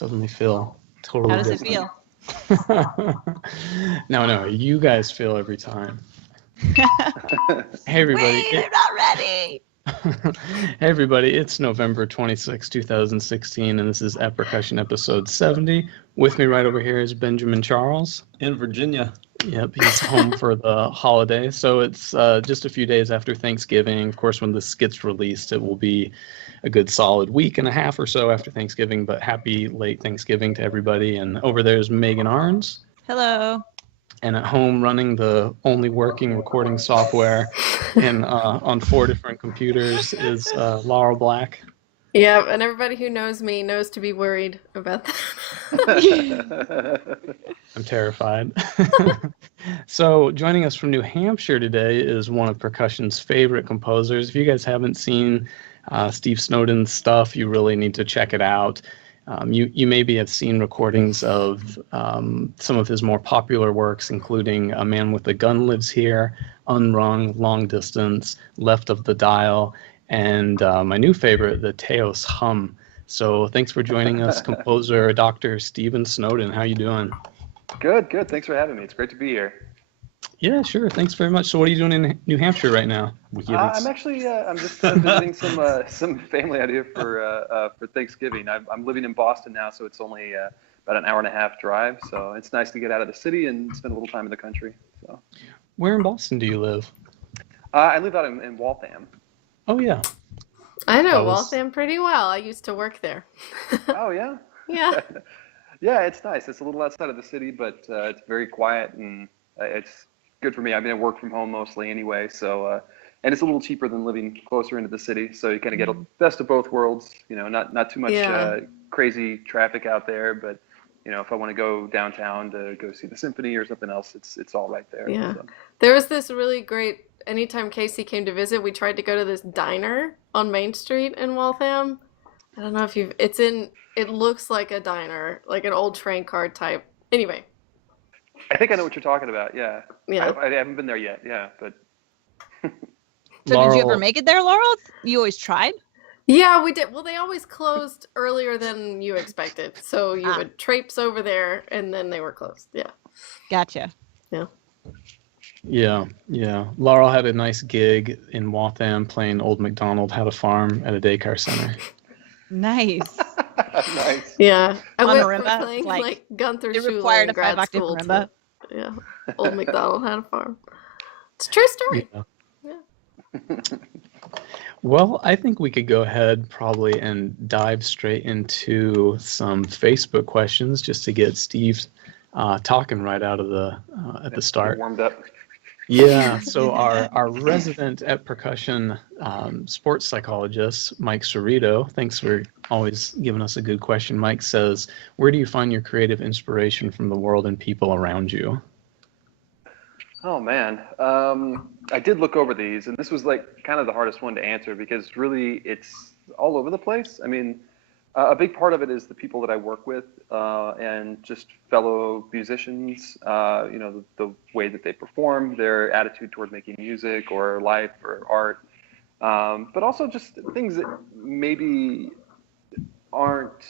suddenly feel totally How does different. it feel? No, you guys feel every time. Hey, everybody. Wait, I'm not ready. Hey, everybody. It's November 26, 2016, and this is Percussion episode 70. With me right over here is Benjamin Charles. In Virginia. Yep, he's home for the holiday. So it's just a few days after Thanksgiving. Of course, when this gets released, it will be a good solid week and a half or so after Thanksgiving. But happy late Thanksgiving to everybody. And over there is Megan Arns. Hello. And at home running the only working recording software and on 4 different computers is Laurel Black. Yeah, and everybody who knows me knows to be worried about that. I'm terrified. So joining us from New Hampshire today is one of Percussion's favorite composers. If you guys haven't seen Steve Snowden's stuff, you really need to check it out. You maybe have seen recordings of some of his more popular works, including A Man with a Gun Lives Here, Unrung, Long Distance, Left of the Dial, and my new favorite, the Taos Hum. So thanks for joining us, composer Dr. Stephen Snowden. How you doing? Good. Thanks for having me. It's great to be here. Yeah, sure. Thanks very much. So what are you doing in New Hampshire right now? I'm actually I'm just visiting some family out here for Thanksgiving. I'm living in Boston now, so it's only about an hour and a half drive. So it's nice to get out of the city and spend a little time in the country. So. Where in Boston do you live? I live out in Waltham. Oh, yeah. I know Waltham pretty well. I used to work there. Oh, yeah? Yeah. Yeah, it's nice. It's a little outside of the city, but it's very quiet, and it's good for me. I mean, I work from home mostly anyway, so and it's a little cheaper than living closer into the city, so you kind of get a best of both worlds. You know, not too much crazy traffic out there, but you know, if I want to go downtown to go see the symphony or something else, it's all right there. Yeah. So. There was this really great. Anytime Casey came to visit, we tried to go to this diner on Main Street in Waltham. I don't know if you've. It looks like a diner, like an old train car type. Anyway. I think I know what you're talking about. Yeah. Yeah. I haven't been there yet. Yeah, but. So Laurel, did you ever make it there, Laurel? You always tried? Yeah, we did. Well, they always closed earlier than you expected. So you would traipse over there and then they were closed. Yeah. Gotcha. Yeah. Yeah. Laurel had a nice gig in Waltham playing Old MacDonald Had a Farm at a daycare center. Nice. Nice. Yeah. I On went marimba, from playing like Gunther it Schuller required in a grad 5-octave school marimba. to, yeah, Old MacDonald Had a Farm. It's a true story. Yeah. Well, I think we could go ahead probably and dive straight into some Facebook questions just to get Steve talking right out of the at the start. Warmed up. Yeah, so our resident at Percussion sports psychologist, Mike Cerrito, thanks for always giving us a good question. Mike says, where do you find your creative inspiration from the world and people around you? Oh, man. I did look over these, and this was like kind of the hardest one to answer because really it's all over the place. I mean, a big part of it is the people that I work with and just fellow musicians, you know, the way that they perform, their attitude toward making music or life or art, but also just things that maybe aren't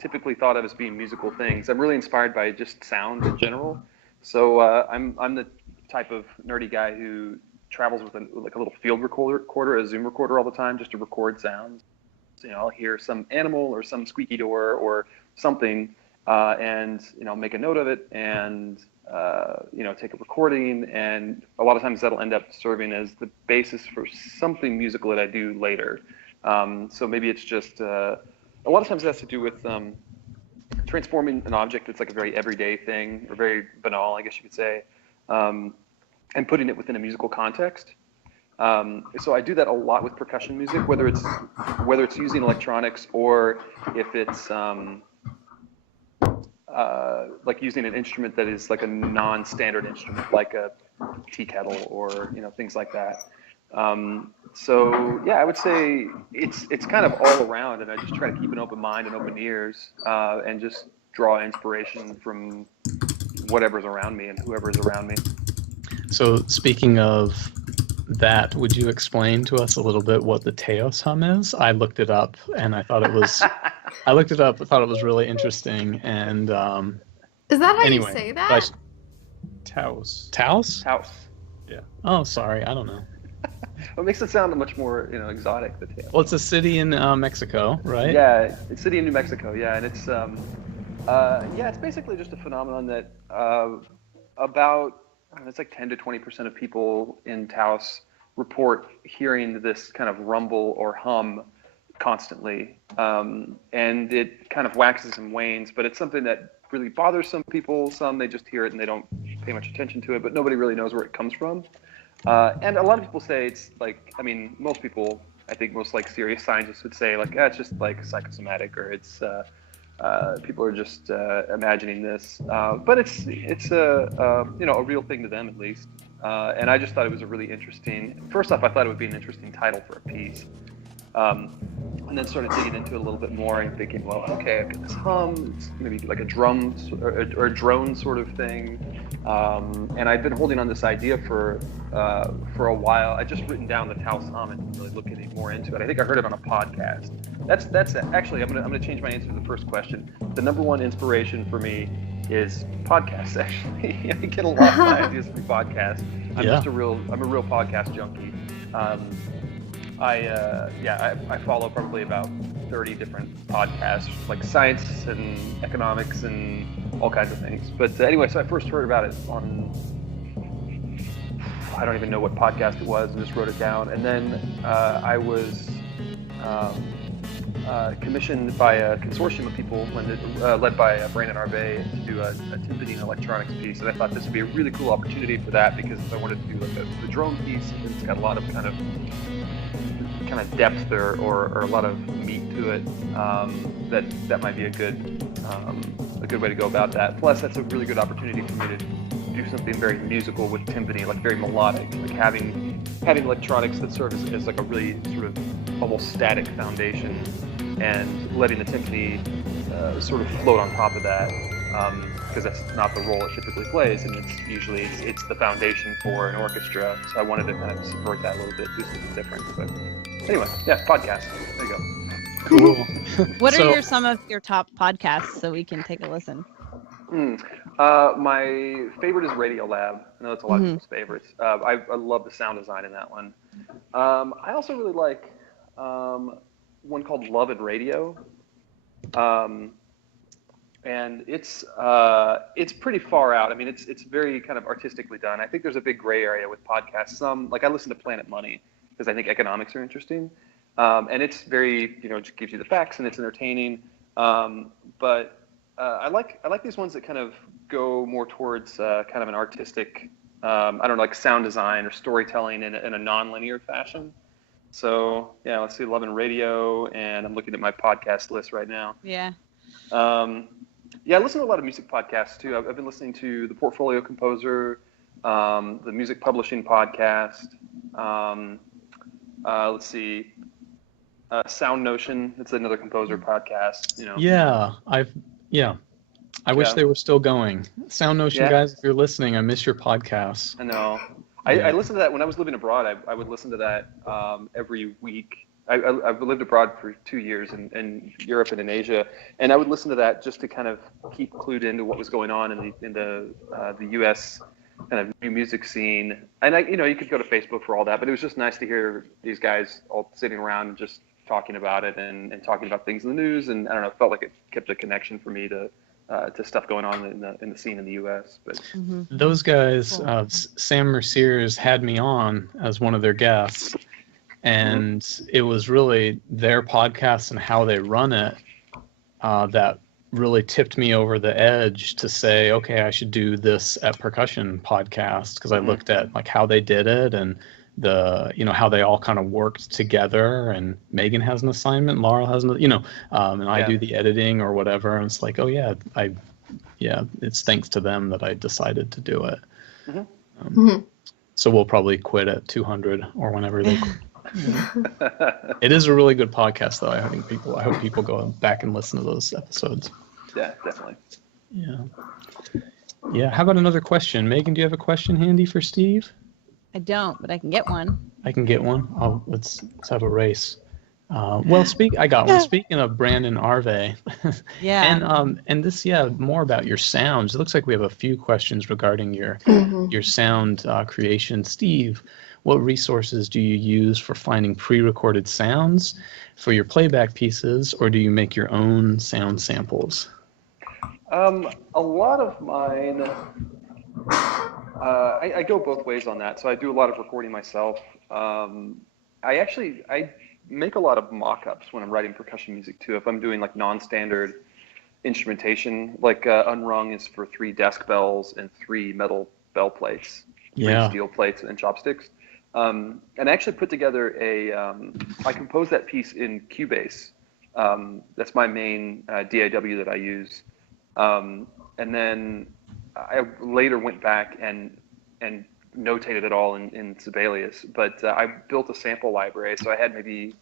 typically thought of as being musical things. I'm really inspired by just sound in general. So I'm the type of nerdy guy who travels with like a little field recorder, a Zoom recorder all the time just to record sounds. You know, I'll hear some animal or some squeaky door or something, and you know, make a note of it and you know, take a recording. And a lot of times that'll end up serving as the basis for something musical that I do later. So maybe it's just a lot of times it has to do with transforming an object that's like a very everyday thing or very banal, I guess you could say, and putting it within a musical context. So I do that a lot with percussion music, whether it's using electronics or if it's like using an instrument that is like a non-standard instrument, like a tea kettle or you know, things like that. So yeah, I would say it's kind of all around, and I just try to keep an open mind and open ears, and just draw inspiration from whatever's around me and whoever is around me. So speaking of that, would you explain to us a little bit what the Taos Hum is? I looked it up and I thought it was I looked it up. I thought it was really interesting. And Is that how anyway, you say but that? Taos. Taos? Taos. Yeah. Oh, sorry. I don't know. It makes it sound much more, exotic. The Taos. Well, it's a city in Mexico, right? Yeah, it's a city in New Mexico. Yeah, and it's it's basically just a phenomenon that about it's like 10 to 20% of people in Taos report hearing this kind of rumble or hum constantly, and it kind of waxes and wanes. But it's something that really bothers some people. Some they just hear it and they don't pay much attention to it, but nobody really knows where it comes from. And a lot of people say it's like, I mean, most people, I think most like serious scientists would say like, it's just like psychosomatic, or it's people are just imagining this. But it's a real thing to them at least. And I just thought it was a really interesting. First off, I thought it would be an interesting title for a piece. And then started digging into it a little bit more and thinking, well, okay, I've got this hum, it's maybe like a drum or a drone sort of thing. And I'd been holding on this idea for a while. I'd just written down the Taos Hum and didn't really look any more into it. I think I heard it on a podcast. That's actually, I'm gonna change my answer to the first question. The number one inspiration for me is podcasts. Actually, I get a lot of my ideas from podcasts. I'm a real podcast junkie. I follow probably about 30 different podcasts, like science and economics and all kinds of things. But anyway, so I first heard about it on, I don't even know what podcast it was, and just wrote it down. And then I was commissioned by a consortium of people led by Brandon Arvey to do a timpani and electronics piece. And I thought this would be a really cool opportunity for that, because I wanted to do like a drone piece, and it's got a lot of kind of depth or a lot of meat to it, that might be a good way to go about that. Plus, that's a really good opportunity for me to do something very musical with timpani, like very melodic, like having electronics that serve as like a really sort of almost static foundation, and letting the timpani sort of float on top of that, because that's not the role it typically plays, and it's usually the foundation for an orchestra. So I wanted to kind of subvert that a little bit, do something different. But anyway, yeah, podcast. There you go. Cool. What are some of your top podcasts so we can take a listen? My favorite is Radio Lab. I know that's a lot of people's favorites. I love the sound design in that one. I also really like one called Love and Radio. And it's pretty far out. I mean, it's very kind of artistically done. I think there's a big gray area with podcasts. I listen to Planet Money because I think economics are interesting. And it's very, just gives you the facts and it's entertaining. But I like these ones that kind of go more towards kind of an artistic, I don't know, like sound design or storytelling in a non-linear fashion. So yeah, let's see, Love and Radio, and I'm looking at my podcast list right now. Yeah. Yeah, I listen to a lot of music podcasts too. I've been listening to The Portfolio Composer, the Music Publishing Podcast. Let's see, Sound Notion. It's another composer podcast. Yeah, I wish they were still going. Sound Notion guys, if you're listening, I miss your podcasts. I know. I listened to that when I was living abroad. I would listen to that every week. I've lived abroad for 2 years in Europe and in Asia, and I would listen to that just to kind of keep clued into what was going on in the U.S. kind of new music scene. And you could go to Facebook for all that, but it was just nice to hear these guys all sitting around and just talking about it and talking about things in the news. And I don't know, it felt like it kept a connection for me to stuff going on in the scene in the U.S. But those guys, Sam Mercier's had me on as one of their guests. And it was really their podcast and how they run it that really tipped me over the edge to say, okay, I should do this at Percussion podcast, because I looked at like how they did it and how they all kind of worked together. And Megan has an assignment, Laurel has and I do the editing or whatever. And it's like, oh yeah, it's thanks to them that I decided to do it. So we'll probably quit at 200 or whenever they quit. It is a really good podcast, though. I hope people go back and listen to those episodes. Yeah, definitely. Yeah. How about another question? Megan, do you have a question handy for Steve? I don't, but I can get one. I can get one. Let's have a race. I got one. Speaking of Brandon Arve, Yeah. and this, more about your sounds. It looks like we have a few questions regarding your sound creation. Steve, what resources do you use for finding pre-recorded sounds for your playback pieces, or do you make your own sound samples? A lot of mine, I go both ways on that. So I do a lot of recording myself. I make a lot of mock-ups when I'm writing percussion music too. If I'm doing like non-standard instrumentation, like Unrung is for 3 desk bells and 3 metal bell plates, 3 steel plates and chopsticks. And I actually put together I composed that piece in Cubase. That's my main DAW that I use. And then I later went back and notated it all in Sibelius, but I built a sample library, so I had maybe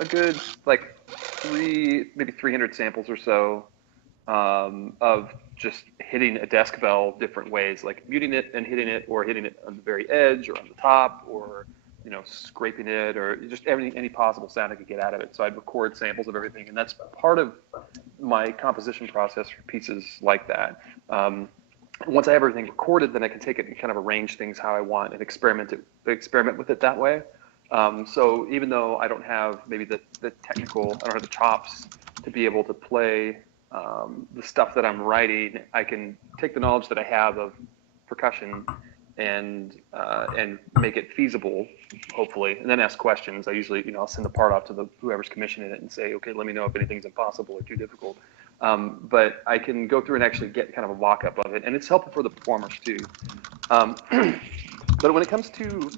a good like maybe 300 samples or so of just hitting a desk bell different ways, like muting it and hitting it, or hitting it on the very edge or on the top, or scraping it, or just any possible sound I could get out of it. So I'd record samples of everything, and that's part of my composition process for pieces like that. Once I have everything recorded, then I can take it and kind of arrange things how I want and experiment with it that way. So even though I don't have maybe the technical, I don't have the chops to be able to play the stuff that I'm writing, I can take the knowledge that I have of percussion and make it feasible, hopefully, and then ask questions. I usually, I'll send the part off to whoever's commissioning it and say, okay, let me know if anything's impossible or too difficult. But I can go through and actually get kind of a mock-up of it, and it's helpful for the performers too. But when it comes to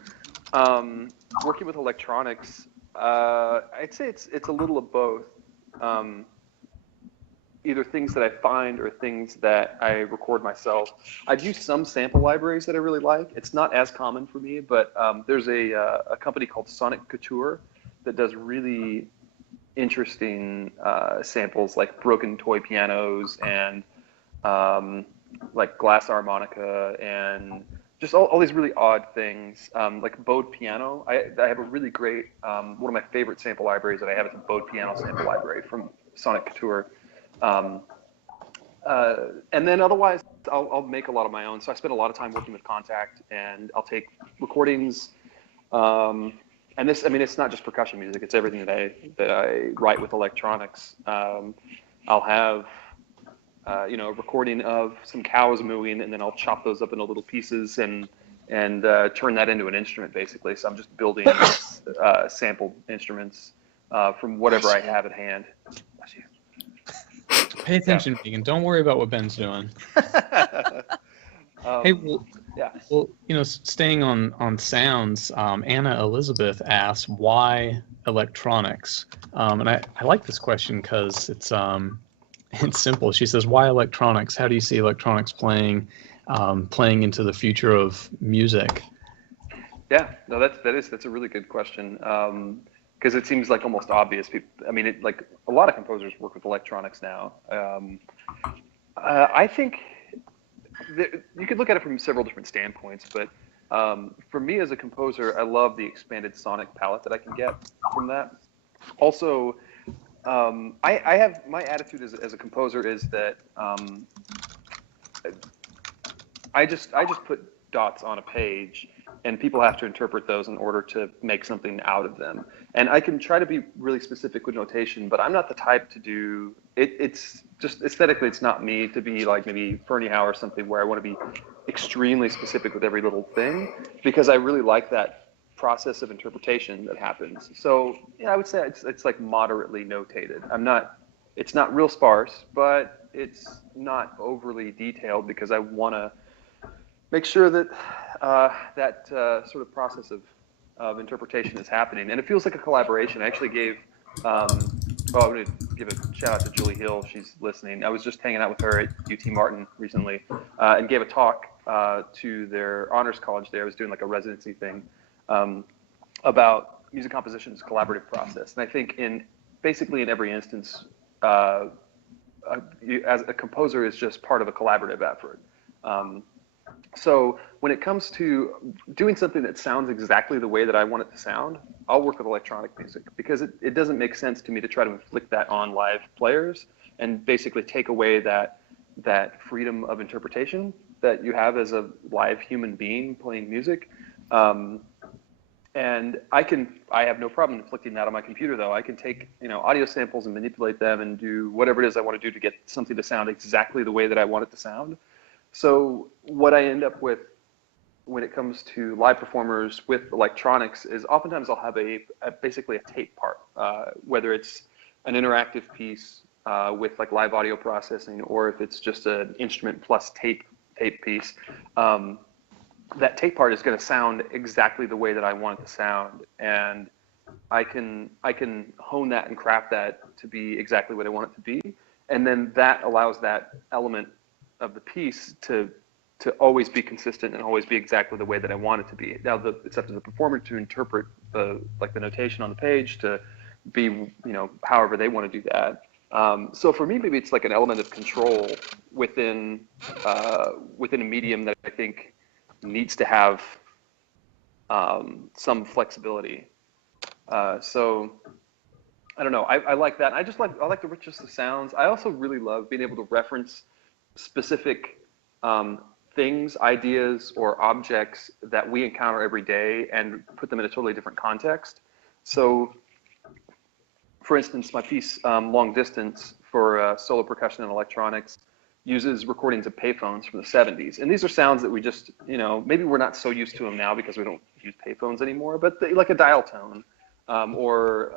working with electronics, I'd say it's a little of both. Either things that I find or things that I record myself. I've used some sample libraries that I really like. It's not as common for me, but there's a company called Sonic Couture that does really interesting samples, like broken toy pianos and like glass harmonica and just all these really odd things, like Bode piano. I have a really great, one of my favorite sample libraries that I have is a Bode piano sample library from Sonic Couture. And then otherwise, I'll make a lot of my own. So I spend a lot of time working with Contact, and I'll take recordings. And this, I mean, it's not just percussion music; it's everything that I write with electronics. I'll have, a recording of some cows mooing, and then I'll chop those up into little pieces and turn that into an instrument, basically. So I'm just building sampled instruments from whatever I have at hand. Pay attention, Megan. Don't worry about what Ben's doing. Hey, staying on sounds, Anna Elizabeth asks, why electronics? And I like this question because it's simple. She says, why electronics? How do you see electronics playing into the future of music? Yeah, no, that's a really good question. Because it seems like almost obvious. Like a lot of composers work with electronics now. I think you could look at it from several different standpoints, but for me as a composer, I love the expanded sonic palette that I can get from that. Also, I have my attitude as a composer is that I just put dots on a page, and people have to interpret those in order to make something out of them. And I can try to be really specific with notation, but I'm not the type to do it. It's just aesthetically, it's not me to be like maybe Fernie Howe or something where I want to be extremely specific with every little thing, because I really like that process of interpretation that happens. So yeah, I would say it's like moderately notated. It's not real sparse, but it's not overly detailed, because I want to make sure that that sort of process of interpretation is happening, and it feels like a collaboration. I actually gave, I'm going to give a shout out to Julie Hill. She's listening. I was just hanging out with her at UT Martin recently, and gave a talk to their honors college there. I was doing like a residency thing about music composition's collaborative process, and I think basically in every instance, as a composer is just part of a collaborative effort. So when it comes to doing something that sounds exactly the way that I want it to sound, I'll work with electronic music because it doesn't make sense to me to try to inflict that on live players and basically take away that freedom of interpretation that you have as a live human being playing music. And I have no problem inflicting that on my computer though. I can take, audio samples and manipulate them and do whatever it is I want to do to get something to sound exactly the way that I want it to sound. So what I end up with when it comes to live performers with electronics is oftentimes I'll have basically a tape part, whether it's an interactive piece with like live audio processing, or if it's just an instrument plus tape piece. That tape part is going to sound exactly the way that I want it to sound, and I can hone that and craft that to be exactly what I want it to be, and then that allows that element of the piece to always be consistent and always be exactly the way that I want it to be. Now it's up to the performer to interpret the notation on the page to be however they want to do that. So for me, maybe it's like an element of control within a medium that I think needs to have some flexibility. So I don't know. I like that. I like the richness of sounds. I also really love being able to reference specific things, ideas, or objects that we encounter every day and put them in a totally different context. So, for instance, my piece Long Distance for solo percussion and electronics uses recordings of payphones from the 70s. And these are sounds that we just, maybe we're not so used to them now because we don't use payphones anymore, but like a dial tone or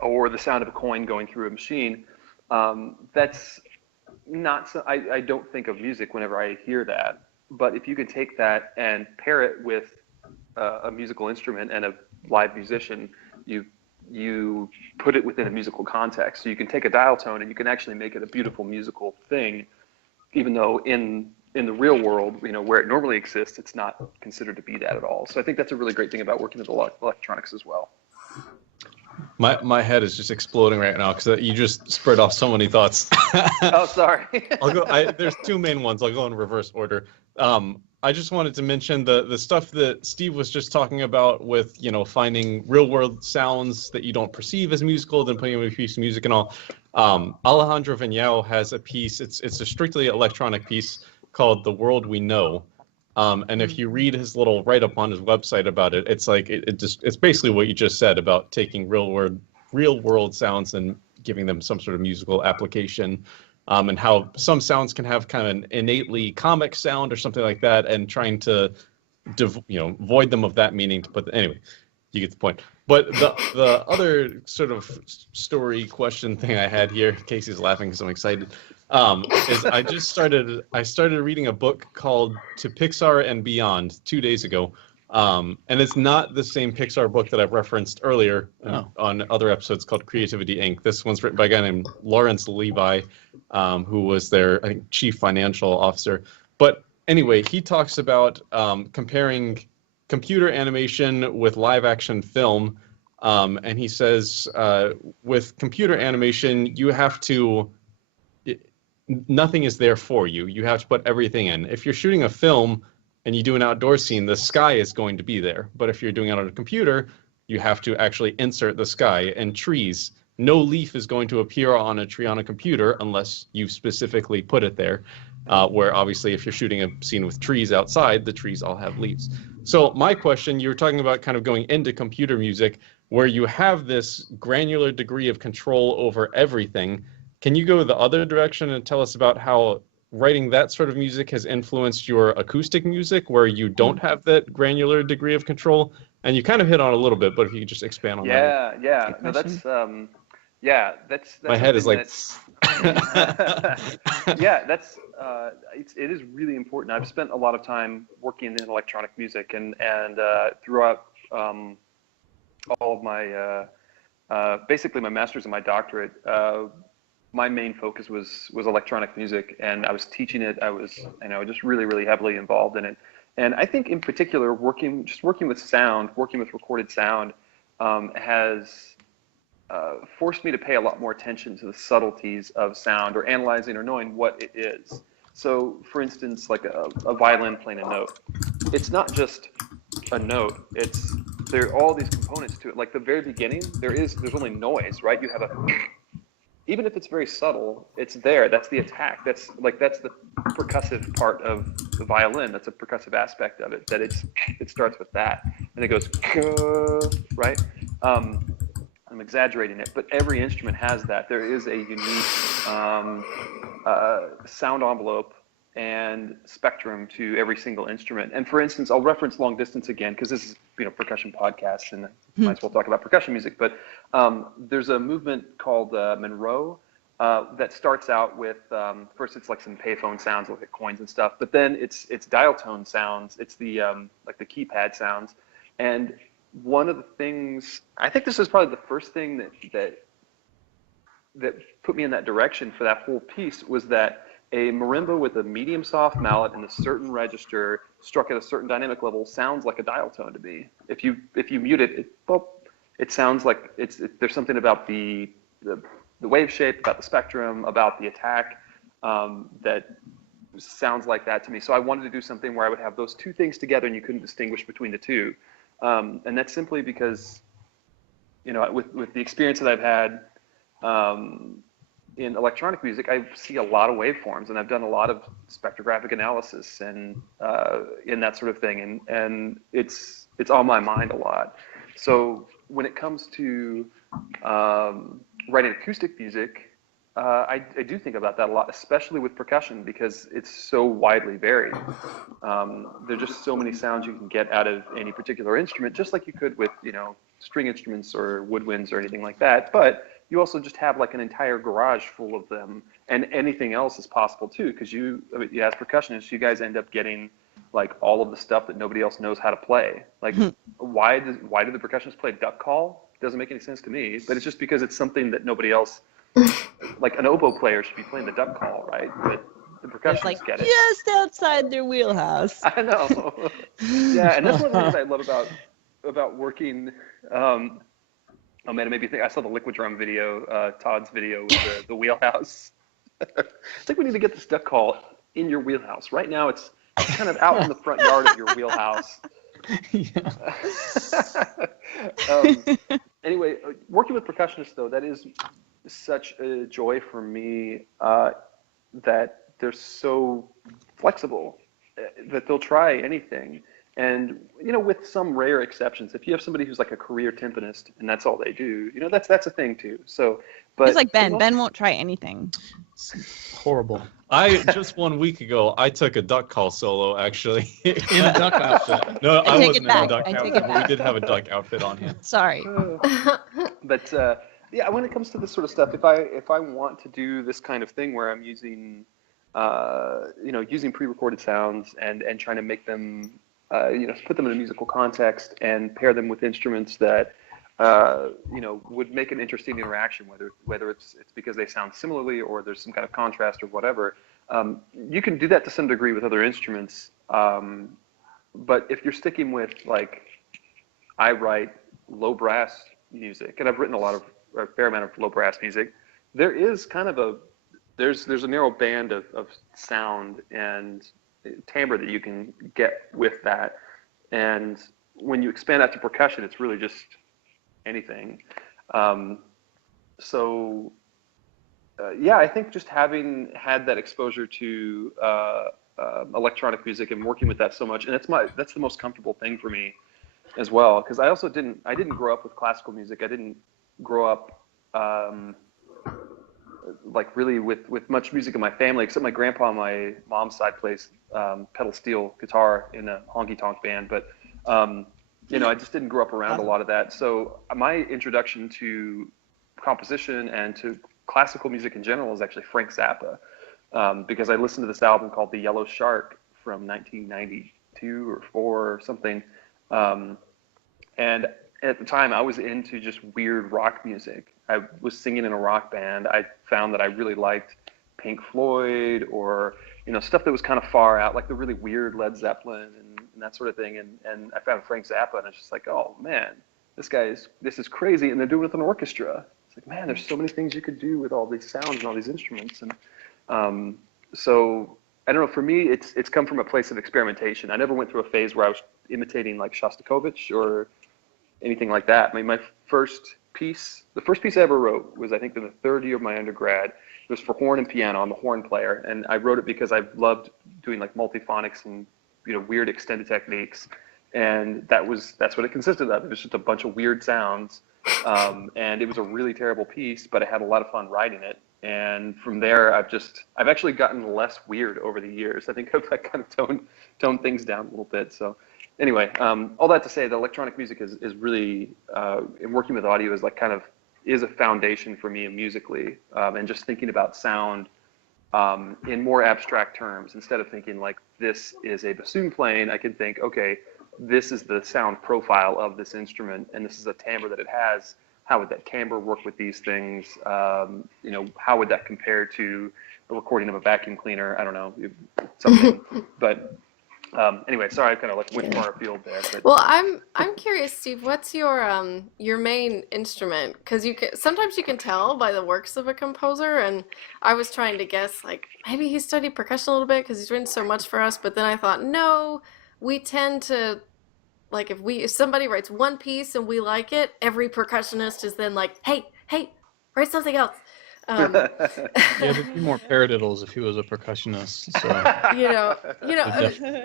the sound of a coin going through a machine. That's not so, I don't think of music whenever I hear that. But if you can take that and pair it with a musical instrument and a live musician, you put it within a musical context. So you can take a dial tone and you can actually make it a beautiful musical thing, even though in the real world, where it normally exists, it's not considered to be that at all. So I think that's a really great thing about working with electronics as well. My head is just exploding right now because you just spread off so many thoughts. Oh, sorry. There's two main ones. I'll go in reverse order. I just wanted to mention the stuff that Steve was just talking about with, finding real world sounds that you don't perceive as musical, then putting them in a piece of music and all. Alejandro Viñao has a piece. It's a strictly electronic piece called "The World We Know." And if you read his little write-up on his website about it, it's like it's basically what you just said about taking real world sounds and giving them some sort of musical application, and how some sounds can have kind of an innately comic sound or something like that, and trying to void them of that meaning to put anyway, you get the point. But the other sort of story question thing I had here, Casey's laughing because I'm excited. Is I started reading a book called To Pixar and Beyond 2 days ago. And it's not the same Pixar book that I've referenced earlier on other episodes called Creativity Inc. This one's written by a guy named Lawrence Levi, who was their, I think, chief financial officer. But anyway, he talks about comparing computer animation with live action film. And he says with computer animation, you have to nothing is there for you. You have to put everything in. If you're shooting a film and you do an outdoor scene, the sky is going to be there. But if you're doing it on a computer, you have to actually insert the sky and trees. No leaf is going to appear on a tree on a computer unless you specifically put it there. Where obviously if you're shooting a scene with trees outside, the trees all have leaves. So my question, you were talking about kind of going into computer music where you have this granular degree of control over everything. Can you go the other direction and tell us about how writing that sort of music has influenced your acoustic music where you don't have that granular degree of control? And you kind of hit on it a little bit, but if you could just expand on that. Yeah. No, that's my head is like, it is really important. I've spent a lot of time working in electronic music and throughout all of my basically my master's and my doctorate, my main focus was electronic music, and I was teaching it. I was just really heavily involved in it. And I think in particular, working with sound, working with recorded sound, has forced me to pay a lot more attention to the subtleties of sound, or analyzing or knowing what it is. So, for instance, like a violin playing a note, it's not just a note. There are all these components to it. Like the very beginning, there's only noise, right? You have even if it's very subtle, it's there. That's the attack. That's the percussive part of the violin. That's a percussive aspect of it. That it starts with that, and it goes right. I'm exaggerating it, but every instrument has that. There is a unique sound envelope and spectrum to every single instrument. And for instance, I'll reference long distance again because this is percussion podcast, and I might as well talk about percussion music. But there's a movement called Monroe that starts out with first it's like some payphone sounds, like coins and stuff, but then it's dial tone sounds. It's the like the keypad sounds, and one of the things, I think this is probably the first thing that put me in that direction for that whole piece, was that a marimba with a medium soft mallet in a certain register struck at a certain dynamic level sounds like a dial tone to me. If you mute it, it sounds like there's something about the wave shape, about the spectrum, about the attack that sounds like that to me. So I wanted to do something where I would have those two things together and you couldn't distinguish between the two. And that's simply because, with the experience that I've had in electronic music, I see a lot of waveforms, and I've done a lot of spectrographic analysis and in that sort of thing, and it's on my mind a lot. So when it comes to writing acoustic music, I do think about that a lot, especially with percussion, because it's so widely varied. There's just so many sounds you can get out of any particular instrument, just like you could with, string instruments or woodwinds or anything like that. But you also just have like an entire garage full of them, and anything else is possible too, because as percussionists, you guys end up getting like all of the stuff that nobody else knows how to play. Like, why do the percussionists play duck call? It doesn't make any sense to me, but it's just because it's something that nobody else, like an oboe player should be playing the duck call, right? But the percussionists get it. Just outside their wheelhouse. I know. Yeah, and that's one of the things I love about working. Oh man, it made me think. I saw the Liquid Drum video, Todd's video with the wheelhouse. It's like we need to get this duck call in your wheelhouse. Right now, it's kind of out in the front yard of your wheelhouse. Anyway, working with percussionists, though, that is such a joy for me, that they're so flexible, that they'll try anything. And, with some rare exceptions, if you have somebody who's like a career timpanist and that's all they do, that's a thing too. So, but it's like Ben. Ben won't try anything. Horrible. Just 1 week ago, I took a duck call solo, actually. In a duck outfit. No, I take wasn't it in back. a duck I take outfit, it but we back. did have a duck outfit on hand. Sorry. But yeah, when it comes to this sort of stuff, if I want to do this kind of thing where I'm using, using pre-recorded sounds and trying to make them, put them in a musical context and pair them with instruments that, would make an interesting interaction, whether it's because they sound similarly or there's some kind of contrast or whatever. You can do that to some degree with other instruments. But if you're sticking with, like, I write low brass music, and I've written a fair amount of low brass music, there is kind of there's a narrow band of sound and timbre that you can get with that. And when you expand that to percussion, it's really just anything. I think just having had that exposure to electronic music and working with that so much, and that's the most comfortable thing for me as well, because I also didn't grow up with classical music. I didn't grow up like really with much music in my family, except my grandpa on my mom's side plays pedal steel guitar in a honky tonk band. But I just didn't grow up around a lot of that. So my introduction to composition and to classical music in general is actually Frank Zappa, because I listened to this album called The Yellow Shark from 1992 or 4 or something. And at the time, I was into just weird rock music. I was singing in a rock band. I found that I really liked Pink Floyd, or stuff that was kind of far out, like the really weird Led Zeppelin and that sort of thing. And I found Frank Zappa, and I was just like, oh man, this is crazy, and they're doing it with an orchestra. It's like, man, there's so many things you could do with all these sounds and all these instruments. And so I don't know. For me, it's come from a place of experimentation. I never went through a phase where I was imitating like Shostakovich or anything like that. I mean, the first piece I ever wrote was, I think, in the third year of my undergrad. It was for horn and piano. I'm a horn player, and I wrote it because I loved doing like multiphonics and weird extended techniques, and that's what it consisted of. It was just a bunch of weird sounds, and it was a really terrible piece, but I had a lot of fun writing it. And from there, I've actually gotten less weird over the years. I think I've kind of toned things down a little bit. So anyway, all that to say, the electronic music is really, in working with audio, is a foundation for me musically, and just thinking about sound in more abstract terms. Instead of thinking like this is a bassoon playing, I can think, okay, this is the sound profile of this instrument, and this is a timbre that it has. How would that timbre work with these things? How would that compare to a recording of a vacuum cleaner? I don't know, something. But anyway, sorry, I kind of went far afield there. But. Well, I'm curious, Steve. What's your main instrument? Because sometimes you can tell by the works of a composer. And I was trying to guess, like, maybe he studied percussion a little bit because he's written so much for us. But then I thought, no, we tend to. Like if somebody writes one piece and we like it, every percussionist is then like, hey, write something else. Yeah, there'd be more paradiddles if he was a percussionist. So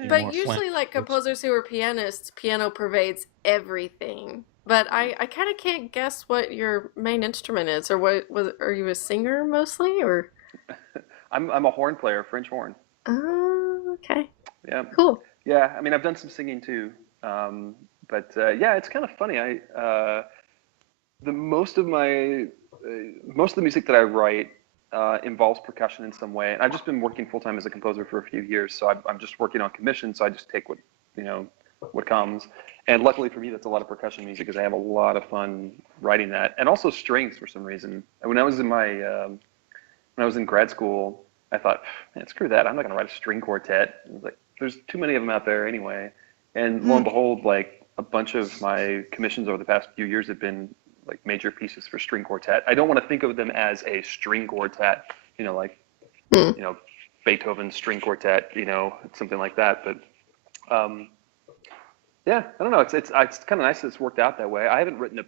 but usually like composers who are pianists, piano pervades everything. But I kind of can't guess what your main instrument is, or are you a singer mostly, or? I'm a horn player, French horn. Oh, okay. Yeah. Cool. Yeah, I mean, I've done some singing too. But it's kind of funny. Most of the music that I write involves percussion in some way. And I've just been working full time as a composer for a few years, so I'm just working on commission. So I just take what comes. And luckily for me, that's a lot of percussion music, because I have a lot of fun writing that, and also strings for some reason. When I was in grad school, I thought, man, screw that. I'm not going to write a string quartet. I was like, there's too many of them out there anyway. And lo and behold, like a bunch of my commissions over the past few years have been like major pieces for string quartet. I don't want to think of them as a string quartet, Beethoven's string quartet, something like that. But I don't know. It's kind of nice that it's worked out that way. I haven't written a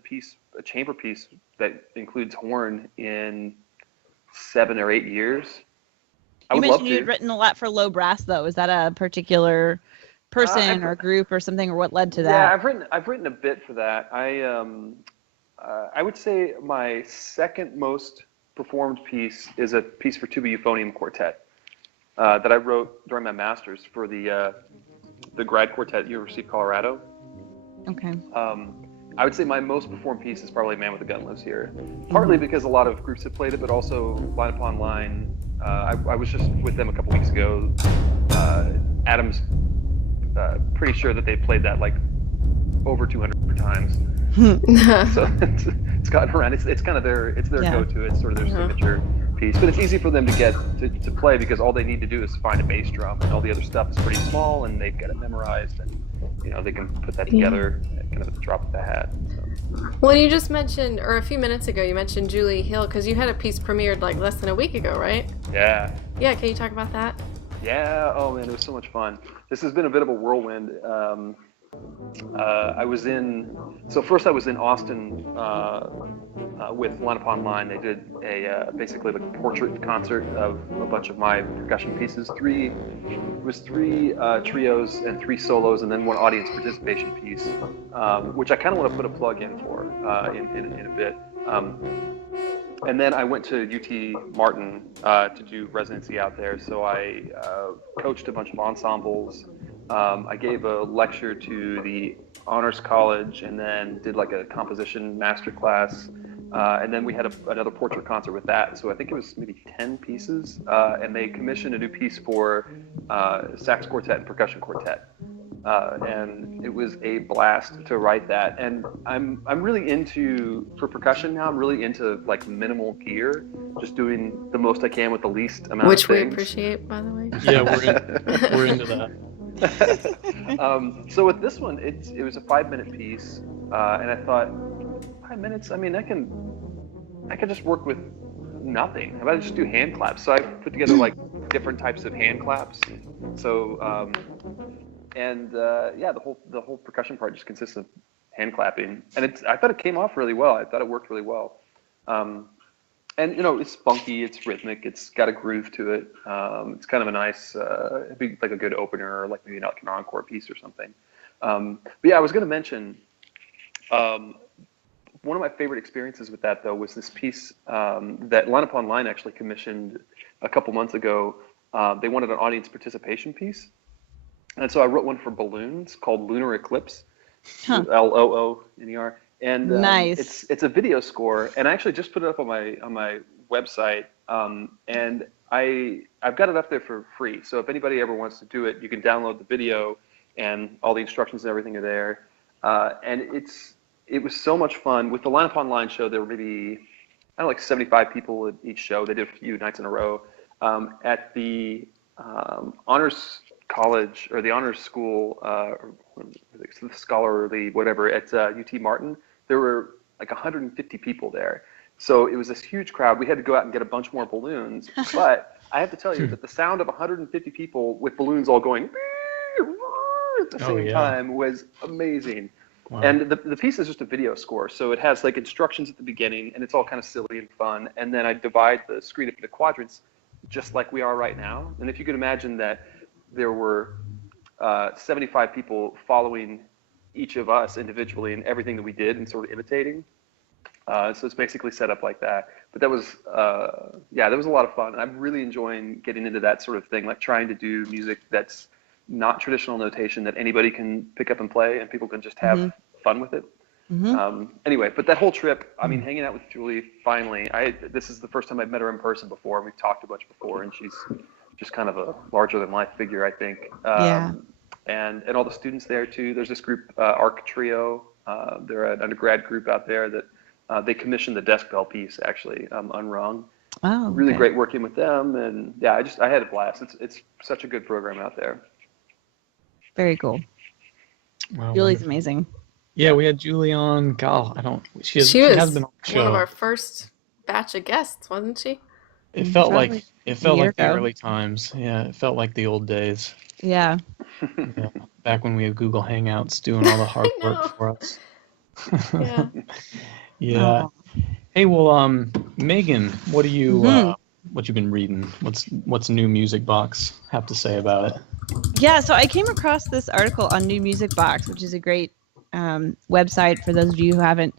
chamber piece that includes horn in 7 or 8 years. You mentioned you'd written a lot for low brass, though. Is that a particular person or group or something, or what led to that? Yeah, I've written a bit for that. I would say my second most performed piece is a piece for tuba euphonium quartet that I wrote during my master's for the grad quartet at University of Colorado. Okay. I would say my most performed piece is probably Man with a Gun Lives Here, partly because a lot of groups have played it, but also Line Upon Line. I was just with them a couple weeks ago. Adam's pretty sure that they played that like over 200 times. So it's gotten around. It's kind of their go-to. It's sort of their signature piece. But it's easy for them to get to play, because all they need to do is find a bass drum, and all the other stuff is pretty small, and they've got it memorized, and they can put that together kind of at the drop of the hat. So. Well, you just mentioned, or a few minutes ago, you mentioned Julie Hill, because you had a piece premiered like less than a week ago, right? Yeah. Yeah, can you talk about that? Yeah, oh man, it was so much fun. This has been a bit of a whirlwind. First I was in Austin with Line Upon Line. They did basically like a portrait concert of a bunch of my percussion pieces. Three trios and 3 solos, and then 1 audience participation piece, which I kind of want to put a plug in for in a bit. And then I went to UT Martin to do residency out there. So I coached a bunch of ensembles. I gave a lecture to the Honors College, and then did like a composition masterclass. And then we had another portrait concert with that. So I think it was maybe 10 pieces. And they commissioned a new piece for sax quartet and percussion quartet. And it was a blast to write that. And I'm really for percussion now, I'm really into like minimal gear, just doing the most I can with the least amount of things. Which we appreciate, by the way. Yeah, we're into that. So with this one, it was a 5-minute piece, and I thought, 5 minutes? I mean, I can just work with nothing. How about I just do hand claps? So I put together like different types of hand claps. So the whole percussion part just consists of hand clapping, and I thought it came off really well. I thought it worked really well. And it's funky, it's rhythmic, it's got a groove to it. It's kind of a nice, it'd be like a good opener, or like maybe like an encore piece or something. But yeah, I was going to mention one of my favorite experiences with that though was this piece that Line Upon Line actually commissioned a couple months ago. They wanted an audience participation piece, and so I wrote one for balloons called Looner Eclipse, Looner. And nice. It's a video score, and I actually just put it up on my website. And I've got it up there for free. So if anybody ever wants to do it, you can download the video, and all the instructions and everything are there. And it was so much fun. With the Line Upon Line show, there were maybe like 75 people at each show. They did a few nights in a row. At the honors college or the honors school, the scholarly whatever at UT Martin, there were like 150 people there. So it was this huge crowd. We had to go out and get a bunch more balloons. But I have to tell you that the sound of 150 people with balloons all going at the same time was amazing. Wow. And the piece is just a video score. So it has like instructions at the beginning, and it's all kind of silly and fun. And then I divide the screen into quadrants just like we are right now. And if you could imagine that there were 75 people following each of us individually in everything that we did and sort of imitating. So it's basically set up like that. But that was, that was a lot of fun. And I'm really enjoying getting into that sort of thing, like trying to do music that's not traditional notation that anybody can pick up and play and people can just have fun with it. Anyway, but that whole trip, I mean, hanging out with Julie, finally, this is the first time I've met her in person before. We've talked a bunch before, and she's just kind of a larger than life figure, I think. And all the students there too. There's this group, Arc Trio. They're an undergrad group out there that they commissioned the desk bell piece actually, Unrung. Oh, really great working with them, and yeah, I had a blast. It's such a good program out there. Very cool. Wow, Julie's amazing. Yeah, we had Julie on. God, she has been on the show. One of our first batch of guests, wasn't she? It felt like the early times. Yeah, it felt like the old days. Yeah. Back when we had Google Hangouts doing all the hard work for us. Yeah. Yeah. Oh. Hey, well, Megan, what you been reading? What's New Music Box have to say about it? Yeah, so I came across this article on New Music Box, which is a great website for those of you who haven't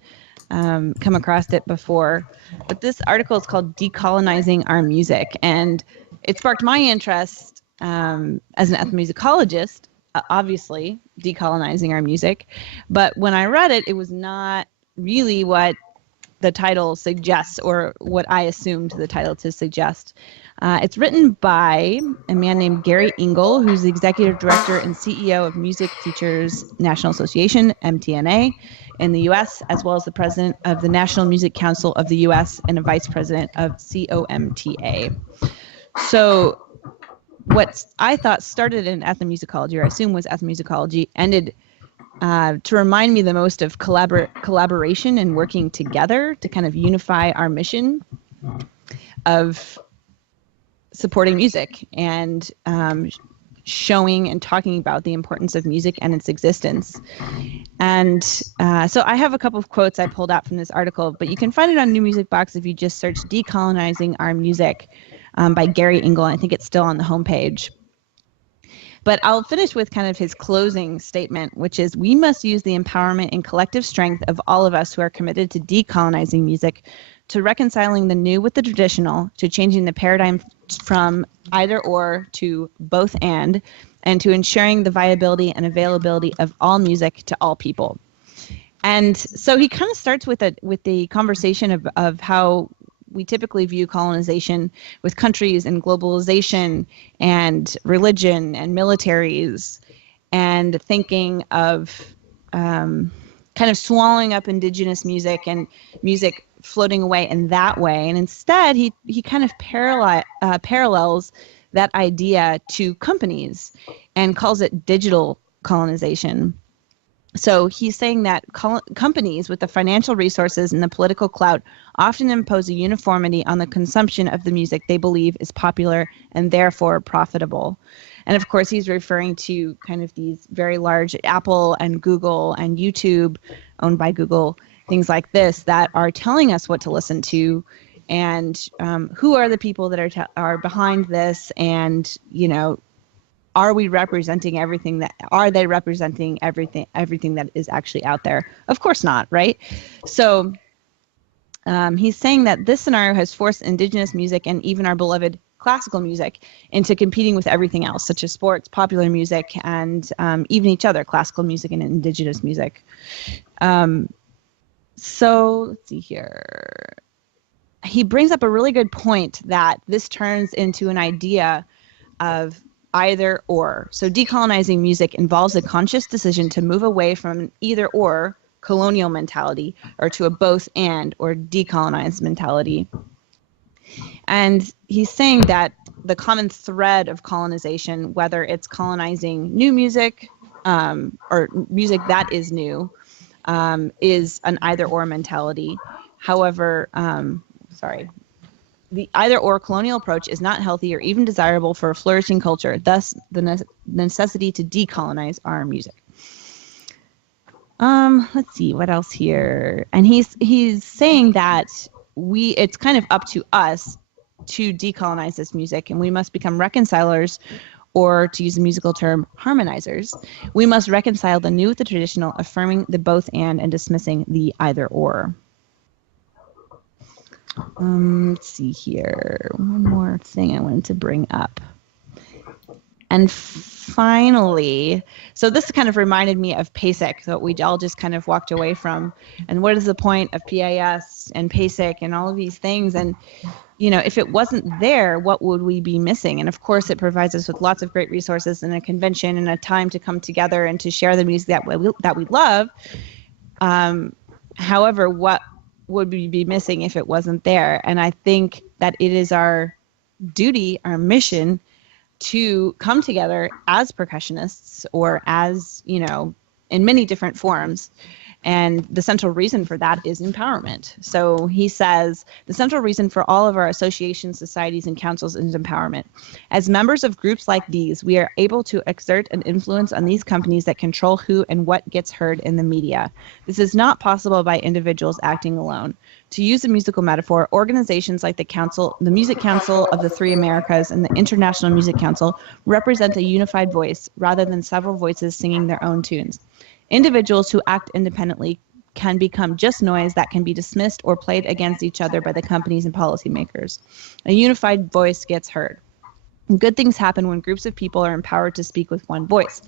come across it before. But this article is called Decolonizing Our Music, and it sparked my interest as an ethnomusicologist, obviously, decolonizing our music. But when I read it, it was not really what the title suggests or what I assumed the title to suggest. It's written by a man named Gary Engel, who's the executive director and CEO of Music Teachers National Association, MTNA, in the U.S., as well as the president of the National Music Council of the U.S. and a vice president of COMTA. So what I thought started in ethnomusicology, or I assume was ethnomusicology, ended to remind me the most of collaboration and working together to kind of unify our mission of supporting music and showing and talking about the importance of music and its existence. And so I have a couple of quotes I pulled out from this article, but you can find it on New Music Box if you just search Decolonizing Our Music by Gary Engel. I think it's still on the homepage. But I'll finish with kind of his closing statement, which is, we must use the empowerment and collective strength of all of us who are committed to decolonizing music, to reconciling the new with the traditional, to changing the paradigm from either or to both and to ensuring the viability and availability of all music to all people. And so he kind of starts with the conversation of how we typically view colonization with countries and globalization and religion and militaries, and thinking of kind of swallowing up indigenous music and music floating away in that way. And instead, he kind of parallels that idea to companies and calls it digital colonization. So he's saying that companies with the financial resources and the political clout often impose a uniformity on the consumption of the music they believe is popular and therefore profitable. And of course, he's referring to kind of these very large Apple and Google and YouTube, owned by Google, things like this, that are telling us what to listen to, and who are the people that are behind this, and are we representing everything are they representing everything that is actually out there? Of course not, right? So he's saying that this scenario has forced indigenous music and even our beloved classical music into competing with everything else, such as sports, popular music, and even each other, classical music and indigenous music. So let's see here. He brings up a really good point that this turns into an idea of either or. So decolonizing music involves a conscious decision to move away from an either or colonial mentality or to a both and or decolonized mentality. And he's saying that the common thread of colonization, whether it's colonizing new music or music that is new, is an either or mentality. However, the either-or colonial approach is not healthy or even desirable for a flourishing culture, thus the necessity to decolonize our music. Let's see, what else here? And he's saying that it's kind of up to us to decolonize this music, and we must become reconcilers, or to use a musical term, harmonizers. We must reconcile the new with the traditional, affirming the both and dismissing the either-or. Let's see here. One more thing I wanted to bring up. And finally, so this kind of reminded me of PASIC, that we all just kind of walked away from. And what is the point of PAS and PASIC and all of these things? And, if it wasn't there, what would we be missing? And of course, it provides us with lots of great resources and a convention and a time to come together and to share the music that we love. However, what would we be missing if it wasn't there? And I think that it is our duty, our mission, to come together as percussionists, or as, in many different forms. And the central reason for that is empowerment. So he says, the central reason for all of our associations, societies, and councils is empowerment. As members of groups like these, we are able to exert an influence on these companies that control who and what gets heard in the media. This is not possible by individuals acting alone. To use a musical metaphor, organizations like the Music Council of the Three Americas and the International Music Council represent a unified voice rather than several voices singing their own tunes. Individuals who act independently can become just noise that can be dismissed or played against each other by the companies and policymakers. A unified voice gets heard. Good things happen when groups of people are empowered to speak with one voice.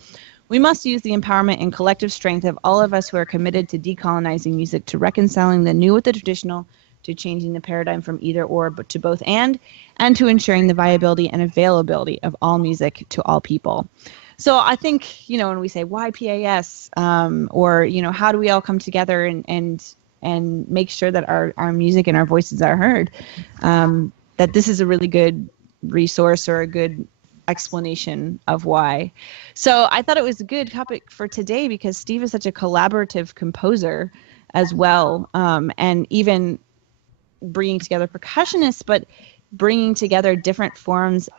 We must use the empowerment and collective strength of all of us who are committed to decolonizing music, to reconciling the new with the traditional, to changing the paradigm from either or but to both and to ensuring the viability and availability of all music to all people. So I think, when we say why PAS, or, how do we all come together and make sure that our music and our voices are heard, that this is a really good resource or a good explanation of why. So I thought it was a good topic for today because Steve is such a collaborative composer as well, and even bringing together percussionists, but bringing together different forms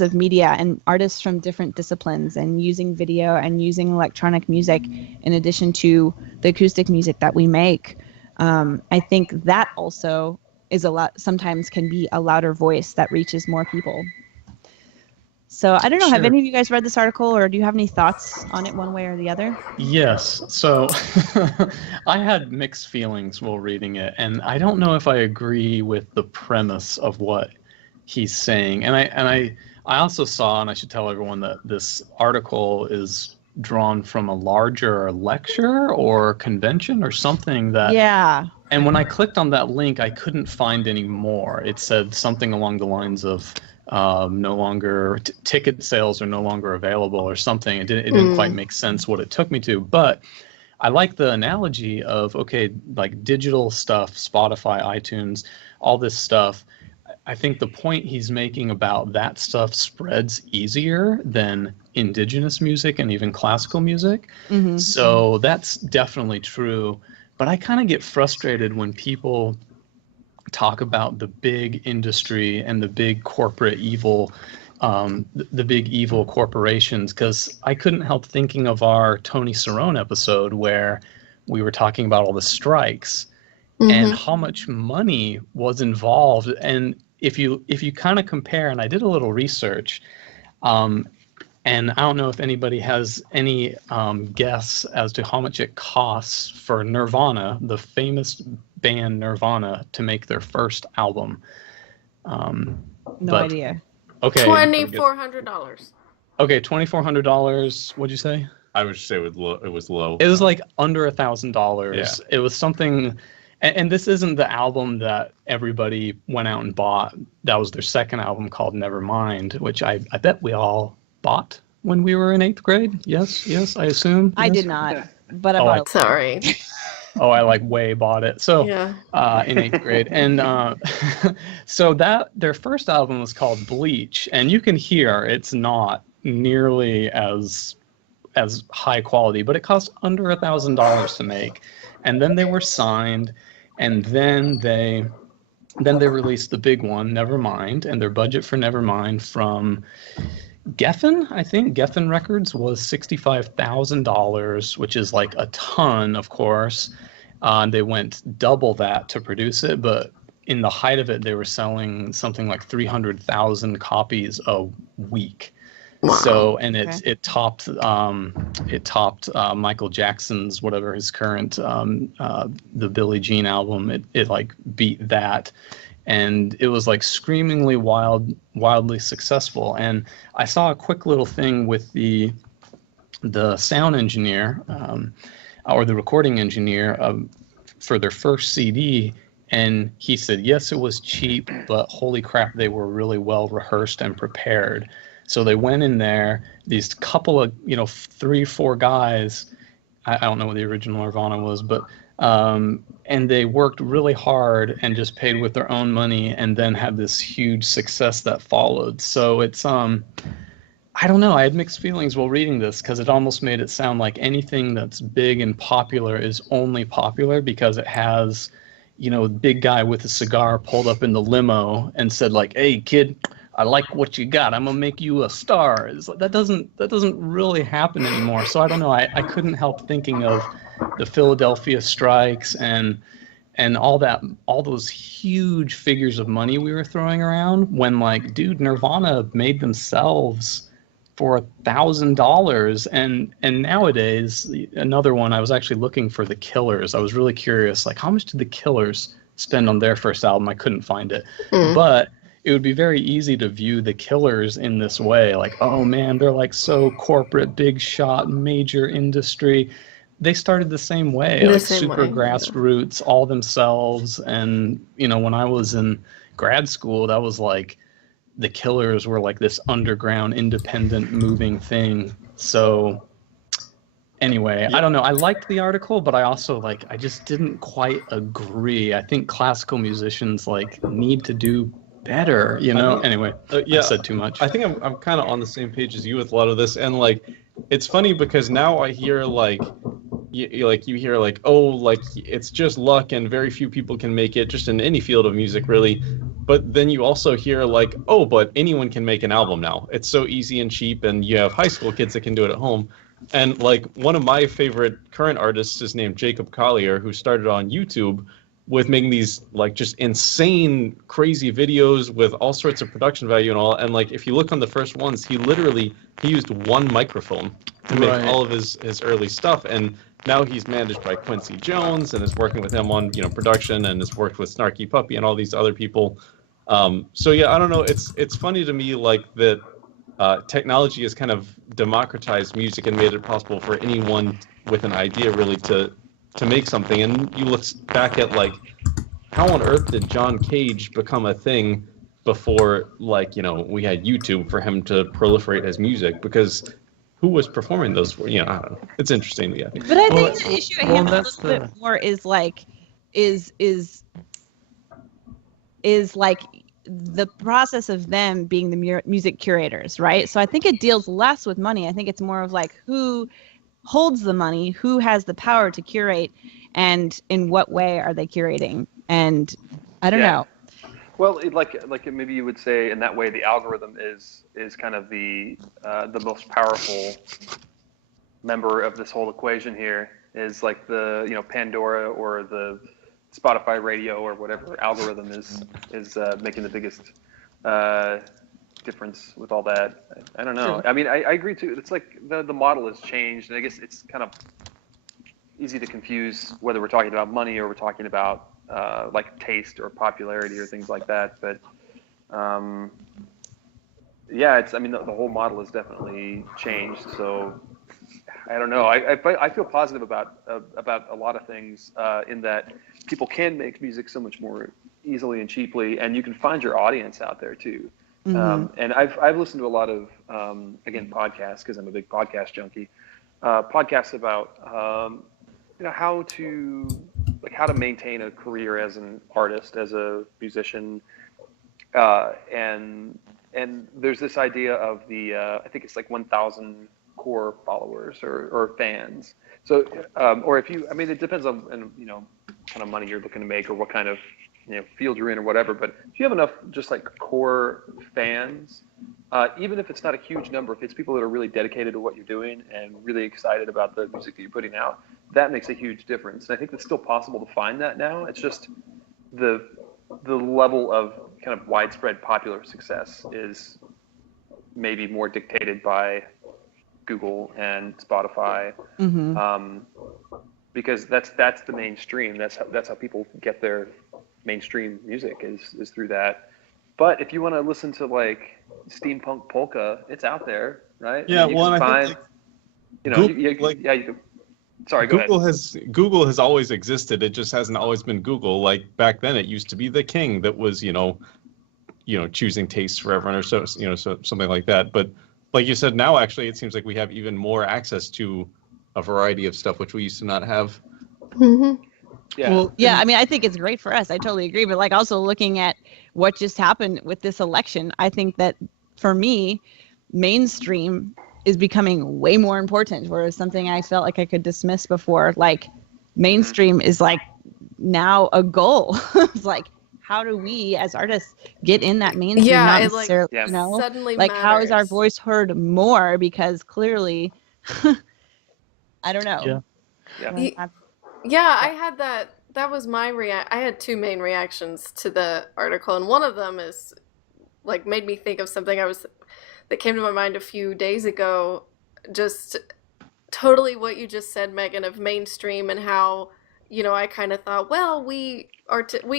of media and artists from different disciplines, and using video and using electronic music in addition to the acoustic music that we make. I think that also is sometimes can be a louder voice that reaches more people. So I don't know, Have any of you guys read this article, or do you have any thoughts on it one way or the other? Yes. So I had mixed feelings while reading it, and I don't know if I agree with the premise of what he's saying. And I also saw, and I should tell everyone, that this article is drawn from a larger lecture or convention or something that. Yeah. And when I clicked on that link, I couldn't find any more. It said something along the lines of no longer ticket sales are no longer available or something. It didn't quite make sense what it took me to, but I like the analogy of, okay, like digital stuff, Spotify, iTunes, all this stuff. I think the point he's making about that stuff spreads easier than indigenous music and even classical music. Mm-hmm. So that's definitely true. But I kind of get frustrated when people talk about the big industry and the big corporate evil, the big evil corporations, because I couldn't help thinking of our Tony Cerrone episode where we were talking about all the strikes and how much money was involved. And if you kind of compare, and I did a little research, and I don't know if anybody has any guess as to how much it costs for Nirvana, the famous band Nirvana, to make their first album. No idea. Okay. $2,400. Okay, $2,400. What'd you say? I would say it was low. It was like under $1,000. Yeah. It was something, and this isn't the album that everybody went out and bought. That was their second album called Nevermind, which I bet we all bought when we were in 8th grade. Yes, I assume. I Yes? did not, but I Oh, bought it. Sorry. Oh, I like way bought it. So Yeah. in 8th grade. And so that their first album was called Bleach. And you can hear it's not nearly as high quality, but it cost under $1,000 to make. And then they were signed, and then they released the big one, Nevermind, and their budget for Nevermind from Geffen, I think Geffen Records, was $65,000, which is like a ton, of course. They went double that to produce it, but in the height of it, they were selling something like 300,000 copies a week. Wow. So, and Okay. it topped Michael Jackson's, whatever his current the Billie Jean album. It like beat that. And it was like screamingly wildly successful. And I saw a quick little thing with the sound engineer or the recording engineer for their first CD. And he said, yes, it was cheap, but holy crap, they were really well rehearsed and prepared. So they went in there, these couple of, 3-4 guys, I don't know what the original Nirvana was, but and they worked really hard and just paid with their own money, and then had this huge success that followed. So it's I don't know, I had mixed feelings while reading this, because it almost made it sound like anything that's big and popular is only popular because it has, big guy with a cigar pulled up in the limo and said like, hey kid, I like what you got, I'm gonna make you a star. It's like, that doesn't really happen anymore. So I don't know, I couldn't help thinking of the Philadelphia strikes and all those huge figures of money we were throwing around, when like, dude, Nirvana made themselves for $1,000. And nowadays, another one, I was actually looking for the Killers. I was really curious, like, how much did the Killers spend on their first album? I couldn't find it. But it would be very easy to view the Killers in this way, like, oh man, they're like so corporate, big shot, major industry. They started the same way, like super grassroots, all themselves. And, when I was in grad school, that was like, the Killers were like this underground, independent, moving thing. So anyway, I don't know. I liked the article, but I also I just didn't quite agree. I think classical musicians need to do better, Anyway, I said too much. I think I'm kind of on the same page as you with a lot of this, and it's funny because now I hear you hear it's just luck and very few people can make it, just in any field of music really. But then you also hear but anyone can make an album now. It's so easy and cheap, and you have high school kids that can do it at home. And one of my favorite current artists is named Jacob Collier, who started on YouTube with making these just insane, crazy videos with all sorts of production value and all. And if you look on the first ones, he used one microphone to make all of his early stuff. And now he's managed by Quincy Jones and is working with him on production, and has worked with Snarky Puppy and all these other people. So yeah, I don't know. It's funny to me that technology has kind of democratized music and made it possible for anyone with an idea really to make something. And you look back at how on earth did John Cage become a thing before we had YouTube for him to proliferate his music, because who was performing those for? I don't know. It's interesting to me. But I think the issue I have a little bit more is the process of them being the music curators, right? So I think it deals less with money. I think it's more of like who holds the money, who has the power to curate, and in what way are they curating? And I don't know. Well, maybe you would say in that way the algorithm is kind of the most powerful member of this whole equation here. Is like the Pandora or the Spotify radio or whatever algorithm is making the biggest difference with all that. I don't know. I mean, I agree too. It's like the model has changed, and I guess it's kind of easy to confuse whether we're talking about money or we're talking about like taste or popularity or things like that. But yeah, I mean, the whole model has definitely changed. So I don't know. I feel positive about a lot of things in that people can make music so much more easily and cheaply, and you can find your audience out there too. And I've listened to a lot of again podcasts because I'm a big podcast junkie. Podcasts about how to maintain a career as an artist, as a musician, and there's this idea of the I think it's like 1,000 core followers or fans. So or if you, I mean, it depends on kind of money you're looking to make or what kind of field you're in or whatever. But if you have enough just like core fans, even if it's not a huge number, if it's people that are really dedicated to what you're doing and really excited about the music that you're putting out, that makes a huge difference. And I think it's still possible to find that now. It's just the level of kind of widespread popular success is maybe more dictated by Google and Spotify, because that's the mainstream. That's how people get their mainstream music is through that. But if you want to listen to like steampunk polka, it's out there, right? Yeah, I mean, I think you can. Sorry, go ahead. Google has always existed. It just hasn't always been Google. Like back then, it used to be the king that was choosing tastes for everyone, or so something like that. But like you said, now actually it seems like we have even more access to a variety of stuff which we used to not have. Yeah. Well, yeah, I mean, I think it's great for us. I totally agree. But like also looking at what just happened with this election, I think that for me, mainstream is becoming way more important, whereas something I felt like I could dismiss before, like mainstream is like now a goal. It's like, how do we as artists get in that mainstream? Yeah, not it necessarily, suddenly like how is our matters. voice heard more? Because clearly, I don't know. Yeah, I had that. That was my I had two main reactions to the article, and one of them is like made me think of something that came to my mind a few days ago. Just totally what you just said, Megan, of mainstream and how I kind of thought, well, we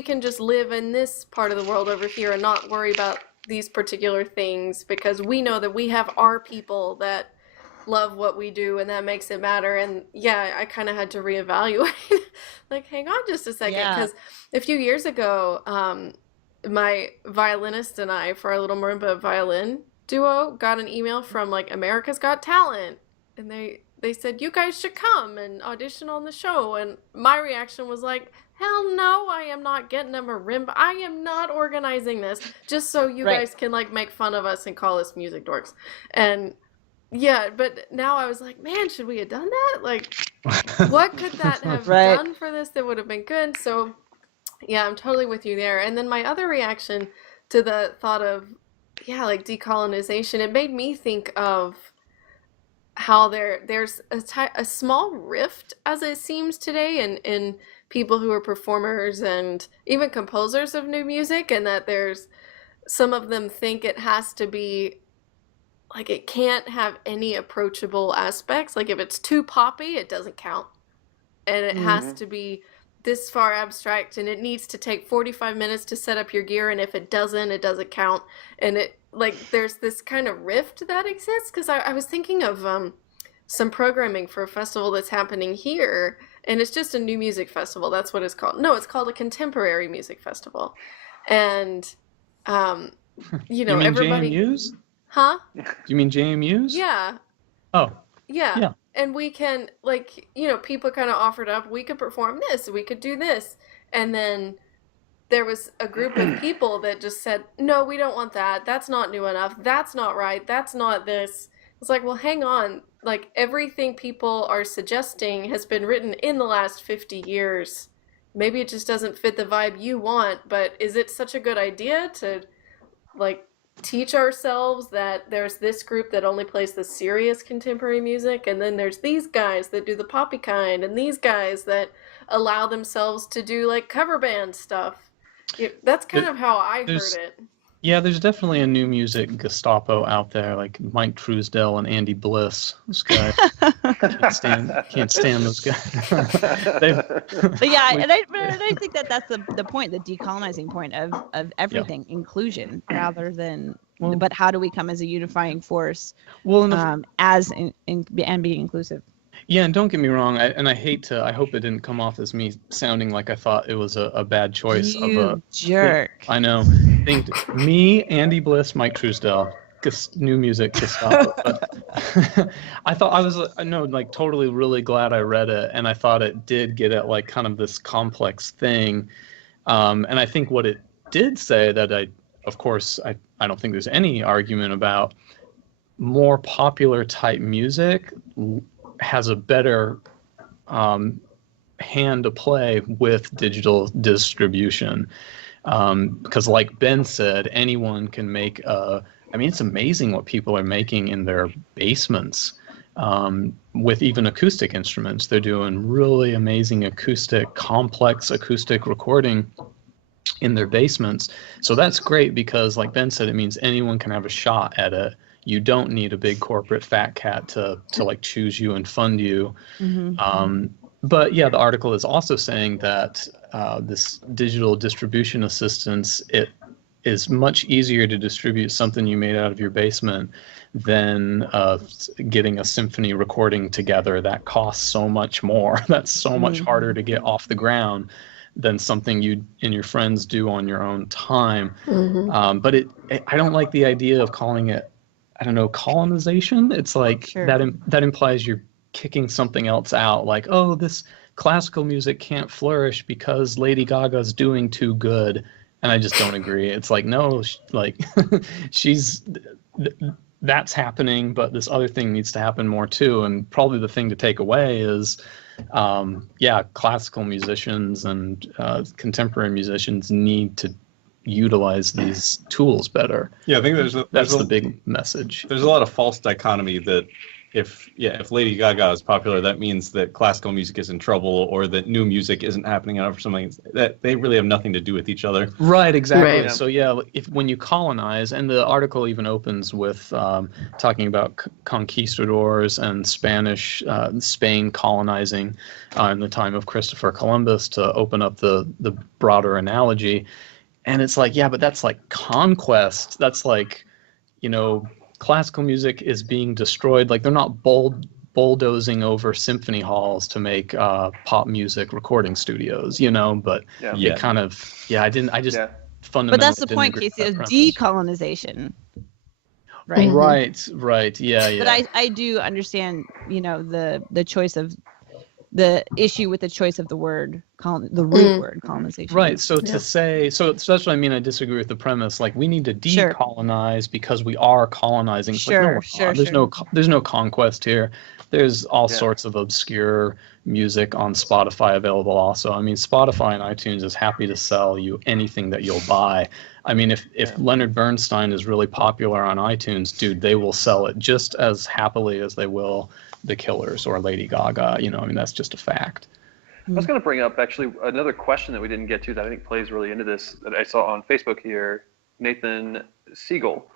can just live in this part of the world over here and not worry about these particular things because we know that we have our people that love what we do and that makes it matter. And yeah, I kind of had to reevaluate like hang on just a second, because a few years ago my violinist and I, for our little marimba violin duo, got an email from like America's Got Talent, and they said you guys should come and audition on the show. And my reaction was like, hell no, I am not getting a marimba. I am not organizing this just so you guys can like make fun of us and call us music dorks. And yeah, but now I was like, man, should we have done that? Like, what could that have done for this that would have been good? So, yeah, I'm totally with you there. And then my other reaction to the thought of, like decolonization, it made me think of how there's a small rift, as it seems today, in people who are performers and even composers of new music, and that there's some of them think it has to be like it can't have any approachable aspects. Like if it's too poppy, it doesn't count. And it has to be this far abstract, and it needs to take 45 minutes to set up your gear, and if it doesn't count. And it like there's this kind of rift that exists, because I was thinking of some programming for a festival that's happening here, and it's just a new music festival. That's what it's called. No, it's called a contemporary music festival. And you mean everybody JMUs? Huh? You mean JMUs? Yeah. Oh. Yeah. And we can, like, people kind of offered up, we could perform this, we could do this. And then there was a group of people that just said, no, we don't want that. That's not new enough. That's not right. That's not this. It's like, well, hang on. Like, everything people are suggesting has been written in the last 50 years. Maybe it just doesn't fit the vibe you want, but is it such a good idea to, like, teach ourselves that there's this group that only plays the serious contemporary music, and then there's these guys that do the poppy kind, and these guys that allow themselves to do, like, cover band stuff? That's kind of how I heard it. Yeah, there's definitely a new music Gestapo out there, like Mike Truesdell and Andy Bliss. Those guys can't stand those guys. But yeah, and I think that's the point, the decolonizing point of everything, inclusion rather than. But how do we come as a unifying force? As and being inclusive. Yeah, and don't get me wrong, I hope it didn't come off as me sounding like I thought it was a bad choice. You jerk. I know. Me, Andy Bliss, Mike Truesdell, new music Gestapo. But I was totally really glad I read it, and I thought it did get at like kind of this complex thing. And I think what it did say that I don't think there's any argument about, more popular type music has a better hand to play with digital distribution, because like Ben said, anyone can make it's amazing what people are making in their basements with even acoustic instruments. They're doing really amazing complex acoustic recording in their basements. So that's great because, like Ben said, it means anyone can have a shot at it. You don't need a big corporate fat cat to like choose you and fund you. Mm-hmm. But yeah, the article is also saying that this digital distribution assistance, it is much easier to distribute something you made out of your basement than getting a symphony recording together. That costs so much more. That's so much harder to get off the ground than something you and your friends do on your own time. Mm-hmm. But I don't like the idea of calling it, colonization. It's like that implies you're kicking something else out. Like, oh, this classical music can't flourish because Lady Gaga's doing too good. And I just don't agree. It's like, no, that's happening, but this other thing needs to happen more too. And probably the thing to take away is, classical musicians and contemporary musicians need to utilize these tools better. Yeah, I think that's the big message. There's a lot of false dichotomy that if Lady Gaga is popular, that means that classical music is in trouble, or that new music isn't happening enough, or something. That they really have nothing to do with each other. Right, exactly. Right. So when you colonize, and the article even opens with talking about conquistadors and Spain colonizing in the time of Christopher Columbus, to open up the broader analogy. And it's like, yeah, but that's like conquest. That's like, classical music is being destroyed. Like, they're not bulldozing over symphony halls to make pop music recording studios, but it kind of, fundamentally. But that's the point, Casey, of decolonization. Right. Right. Yeah. But I do understand, the choice of the issue with the choice of the word, the root word, colonization. Right. So to say, so that's what I mean. I disagree with the premise. Like, we need to decolonize because we are colonizing. There's no conquest here. There's all sorts of obscure music on Spotify available also. I mean, Spotify and iTunes is happy to sell you anything that you'll buy. I mean, if Leonard Bernstein is really popular on iTunes, dude, they will sell it just as happily as they will The Killers or Lady Gaga. That's just a fact. I was going to bring up actually another question that we didn't get to that I think plays really into this, that I saw on Facebook here. Nathan Siegel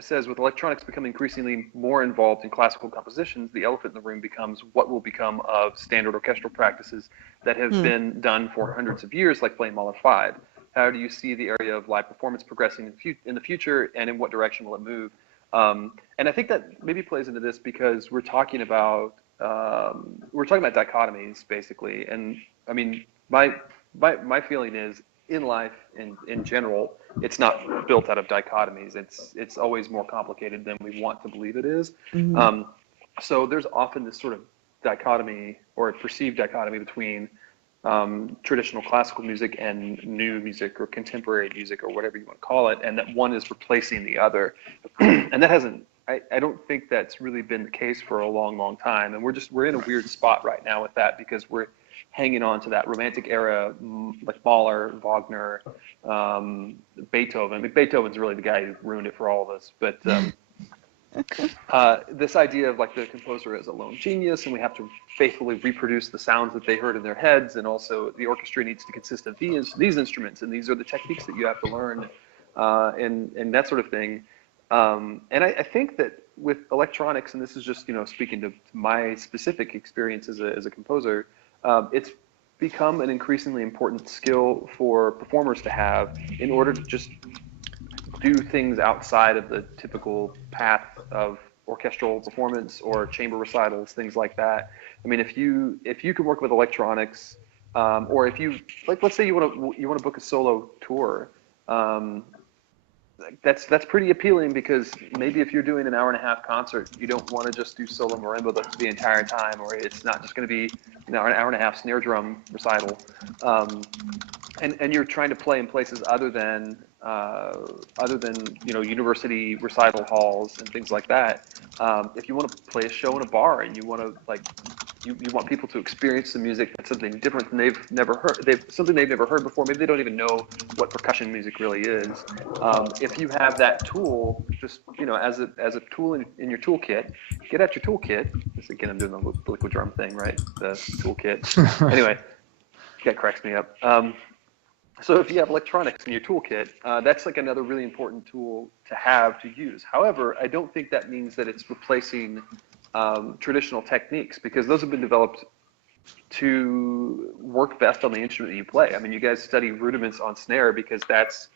says, with electronics becoming increasingly more involved in classical compositions, the elephant in the room becomes what will become of standard orchestral practices that have been done for hundreds of years, like playing Mahler 5. How do you see the area of live performance progressing in the future, and in what direction will it move? And I think that maybe plays into this because we're talking about dichotomies basically. And I mean, my feeling is, in life in general, it's not built out of dichotomies. It's always more complicated than we want to believe it is. So there's often this sort of dichotomy, or a perceived dichotomy, between traditional classical music and new music or contemporary music or whatever you want to call it, and that one is replacing the other. And that hasn't, I don't think that's really been the case for a long, long time. And we're in a weird spot right now with that, because we're hanging on to that Romantic era, like Mahler, Wagner, Beethoven. I mean, Beethoven's really the guy who ruined it for all of us. But this idea of like the composer as a lone genius, and we have to faithfully reproduce the sounds that they heard in their heads, and also the orchestra needs to consist of these instruments, and these are the techniques that you have to learn, and that sort of thing. And I think that with electronics, and this is just, speaking to my specific experience as a composer, it's become an increasingly important skill for performers to have in order to just do things outside of the typical path of orchestral performance or chamber recitals, things like that. I mean, if you can work with electronics, or if you, like, let's say you want to book a solo tour, that's pretty appealing, because maybe if you're doing an hour-and-a-half concert, you don't want to just do solo marimba the entire time, or it's not just going to be an hour-and-a-half snare drum recital, and you're trying to play in places other than university recital halls and things like that. If you want to play a show in a bar and you want to you want people to experience the music that's something different than they've never heard, something they've never heard before. Maybe they don't even know what percussion music really is. If you have that tool, just as a tool in your toolkit, get out your toolkit. This again, I'm doing the liquid drum thing, right? The toolkit. Anyway, that cracks me up. So if you have electronics in your toolkit, that's like another really important tool to have to use. However, I don't think that means that it's replacing traditional techniques, because those have been developed to work best on the instrument that you play. I mean, you guys study rudiments on snare because that's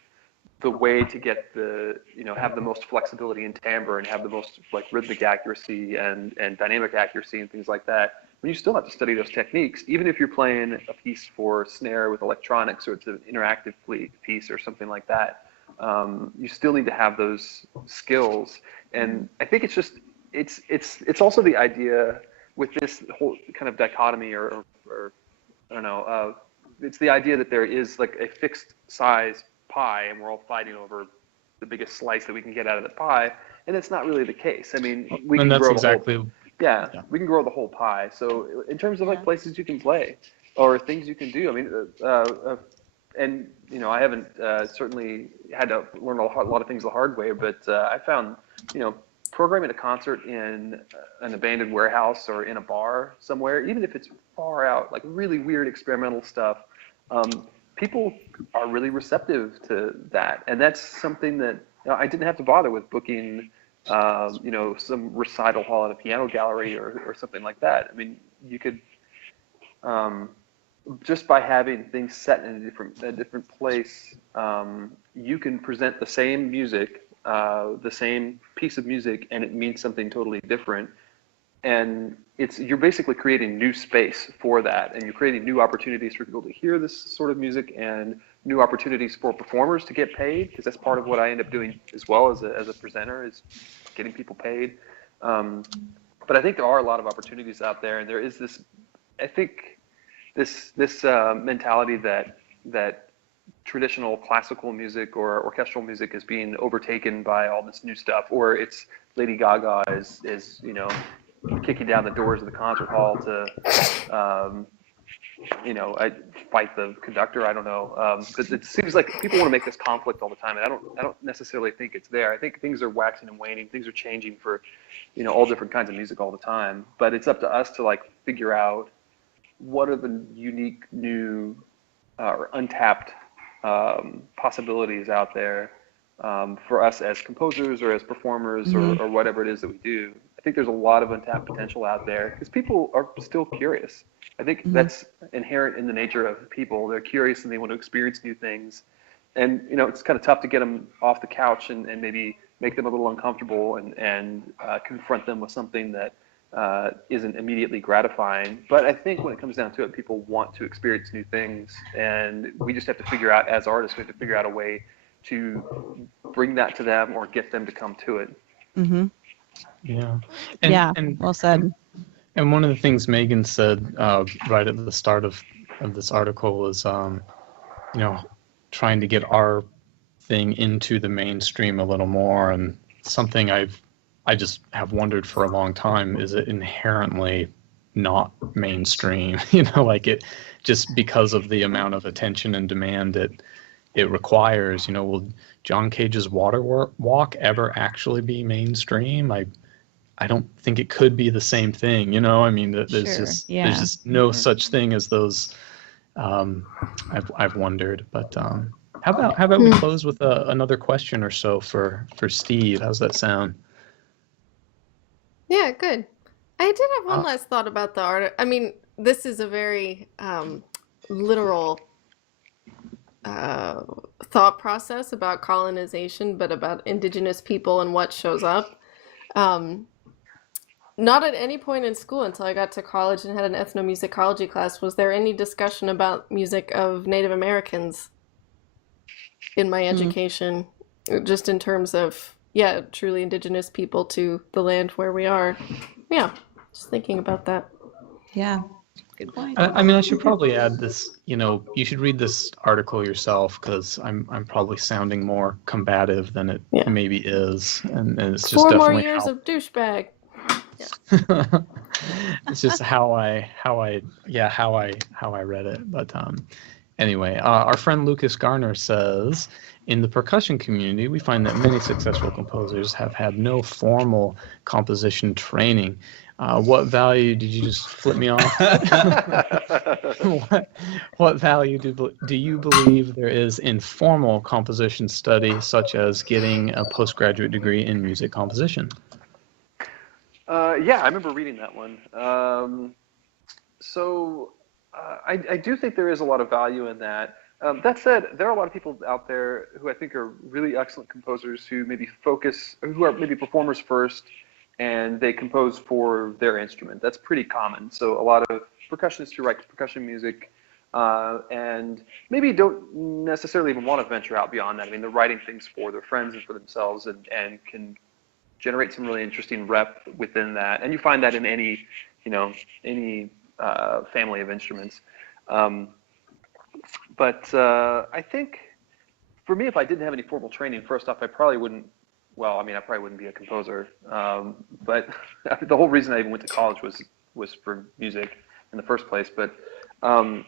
the way to get have the most flexibility in timbre and have the most like rhythmic accuracy and dynamic accuracy and things like that. But you still have to study those techniques, even if you're playing a piece for snare with electronics, or it's an interactive piece or something like that. You still need to have those skills. And I think it's also the idea with this whole kind of dichotomy, or I don't know, it's the idea that there is like a fixed size pie, and we're all fighting over the biggest slice that we can get out of the pie, and it's not really the case. I mean, we can grow the whole, we can grow the whole pie. So in terms of like places you can play or things you can do, I mean, and I haven't certainly had to learn a lot of things the hard way, but I found programming a concert in an abandoned warehouse or in a bar somewhere, even if it's far out, like really weird experimental stuff, people are really receptive to that. And that's something that I didn't have to bother with booking, some recital hall at a piano gallery or something like that. I mean, you could, just by having things set in a different place, you can present the same music, the same piece of music, and it means something totally different. And you're basically creating new space for that, and you're creating new opportunities for people to hear this sort of music, and new opportunities for performers to get paid, because that's part of what I end up doing as well as a presenter, is getting people paid. But I think there are a lot of opportunities out there, and there is this, I think, this mentality that traditional classical music or orchestral music is being overtaken by all this new stuff, or it's Lady Gaga is kicking down the doors of the concert hall to I fight the conductor. I don't know, because it seems like people want to make this conflict all the time, and I don't necessarily think it's there. I think things are waxing and waning. Things are changing for all different kinds of music all the time. But it's up to us to like figure out what are the unique, new, or untapped possibilities out there for us as composers or as performers, or whatever it is that we do. I think there's a lot of untapped potential out there because people are still curious. I think that's inherent in the nature of people. They're curious and they want to experience new things. And, it's kind of tough to get them off the couch and maybe make them a little uncomfortable and confront them with something that isn't immediately gratifying. But I think when it comes down to it, people want to experience new things. And we just have to figure out, as artists, we have to figure out a way to bring that to them or get them to come to it. Mm-hmm. Yeah. And well said. And one of the things Megan said right at the start of of this article was, you know, trying to get our thing into the mainstream a little more, and something I just have wondered for a long time, is it inherently not mainstream? You know, like it, just because of the amount of attention and demand it requires. You know, will John Cage's Walk ever actually be mainstream? I don't think it could be the same thing. You know, I mean, there's Sure, just yeah. there's just no such thing as those. I've wondered, but how about we close with another question or so for Steve? How's that sound? Yeah, good. I did have one last thought about the art. I mean, this is a very literal thought process about colonization, but about indigenous people and what shows up. Not at any point in school until I got to college and had an ethnomusicology class was there any discussion about music of Native Americans in my education, just in terms of, yeah, truly indigenous people to the land where we are. Yeah, just thinking about that. Yeah, good point. I mean, I should probably add this. You know, you should read this article yourself, because I'm probably sounding more combative than it maybe is, and it's just 4 more definitely years of douchebag. it's just how I read it. But anyway, our friend Lucas Garner says, in the percussion community, we find that many successful composers have had no formal composition training. What value did you just flip me off? What value do you believe there is in formal composition study, such as getting a postgraduate degree in music composition? Yeah, I remember reading that one. I do think there is a lot of value in that. That said, there are a lot of people out there who I think are really excellent composers who who are maybe performers first, and they compose for their instrument. That's pretty common. So a lot of percussionists who write percussion music and maybe don't necessarily even want to venture out beyond that. I mean, they're writing things for their friends and for themselves, and can generate some really interesting rep within that. And you find that in any family of instruments. But I think for me, if I didn't have any formal training, first off, I probably wouldn't be a composer. But the whole reason I even went to college was for music in the first place. But I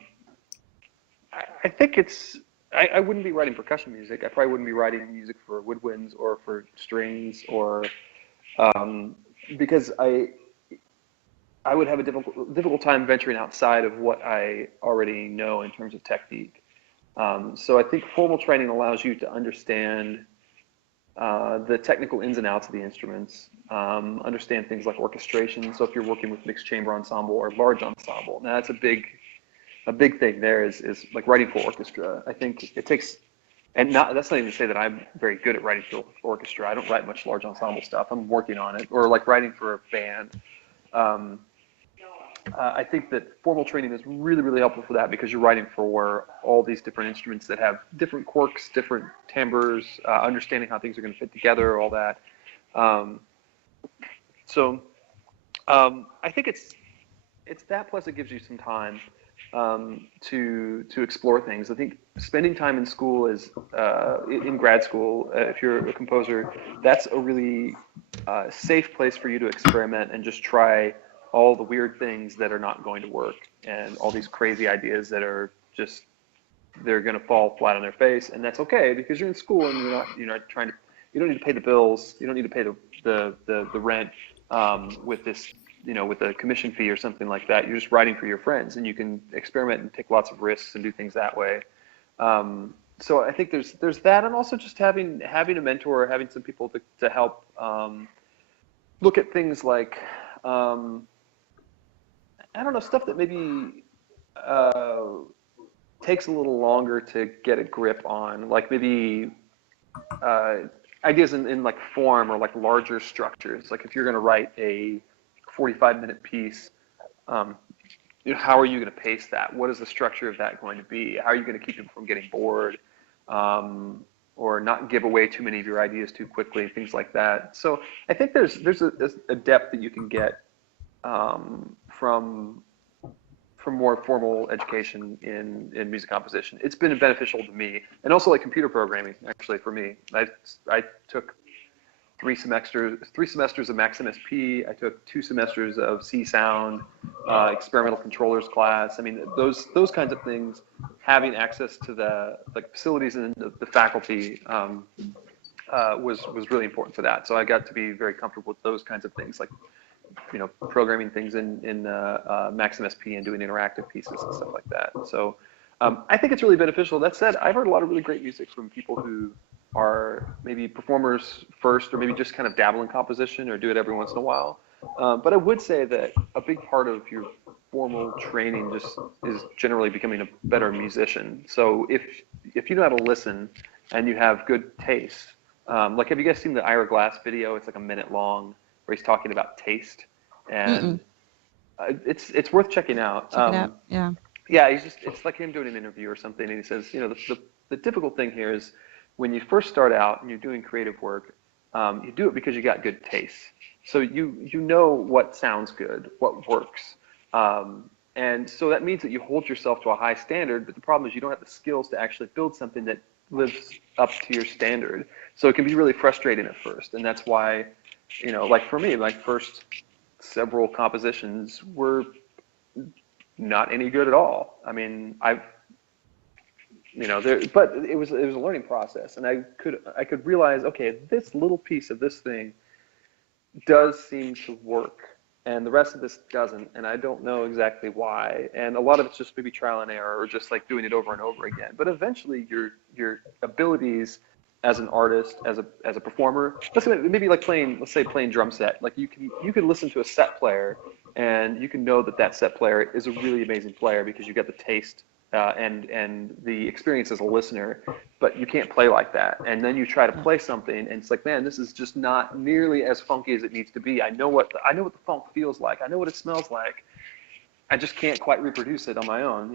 think I wouldn't be writing percussion music. I probably wouldn't be writing music for woodwinds or for strings, or because I would have a difficult time venturing outside of what I already know in terms of technique. So I think formal training allows you to understand the technical ins and outs of the instruments, understand things like orchestration. So if you're working with mixed chamber ensemble or large ensemble, now that's a big thing there is like writing for orchestra. I think it takes, and that's not even to say that I'm very good at writing for orchestra. I don't write much large ensemble stuff. I'm working on it, or like writing for a band. I think that formal training is really, really helpful for that, because you're writing for all these different instruments that have different quirks, different timbres, understanding how things are going to fit together, all that. I think it's that, plus it gives you some time to explore things. I think spending time in school in grad school, if you're a composer, that's a really safe place for you to experiment and just try all the weird things that are not going to work, and all these crazy ideas that are just, they're going to fall flat on their face. And that's okay, because you're in school and you don't need to pay the bills. You don't need to pay the rent with this, with a commission fee or something like that. You're just writing for your friends, and you can experiment and take lots of risks and do things that way. So I think there's that, and also just having a mentor, or having some people to help look at things like, I don't know, stuff that maybe takes a little longer to get a grip on, like maybe ideas in like form, or like larger structures. Like if you're going to write a 45-minute piece, how are you going to pace that? What is the structure of that going to be? How are you going to keep people from getting bored, or not give away too many of your ideas too quickly, things like that. So I think there's a depth that you can get from for more formal education in music composition. It's been beneficial to me, and also like computer programming. Actually, for me, I took three semesters of Max MSP. I took 2 semesters of C Sound, experimental controllers class. I mean, those kinds of things. Having access to the facilities and the faculty was really important for that. So I got to be very comfortable with those kinds of things, like programming things in Max MSP and doing interactive pieces and stuff like that. So I think it's really beneficial. That said, I've heard a lot of really great music from people who are maybe performers first, or maybe just kind of dabble in composition or do it every once in a while. But I would say that a big part of your formal training just is generally becoming a better musician. So if you know how to listen and you have good taste, like have you guys seen the Ira Glass video? It's like a minute long where he's talking about taste, and it's worth checking out. Check it out. Yeah. Yeah, it's like him doing an interview or something, and he says, the difficult thing here is when you first start out and you're doing creative work, you do it because you got good taste. So you know what sounds good, what works. And so that means that you hold yourself to a high standard, but the problem is you don't have the skills to actually build something that lives up to your standard. So it can be really frustrating at first. And that's why, like for me, my first several compositions were not any good at all. I mean, but it was a learning process, and I could realize, okay, this little piece of this thing does seem to work, and the rest of this doesn't, and I don't know exactly why. And a lot of it's just maybe trial and error, or just like doing it over and over again. But eventually, your abilities as an artist, as a performer, maybe like let's say playing drum set, like you can listen to a set player, and you can know that set player is a really amazing player because you get the taste and the experience as a listener, but you can't play like that. And then you try to play something, and it's like, man, this is just not nearly as funky as it needs to be. I know what the funk feels like. I know what it smells like. I just can't quite reproduce it on my own,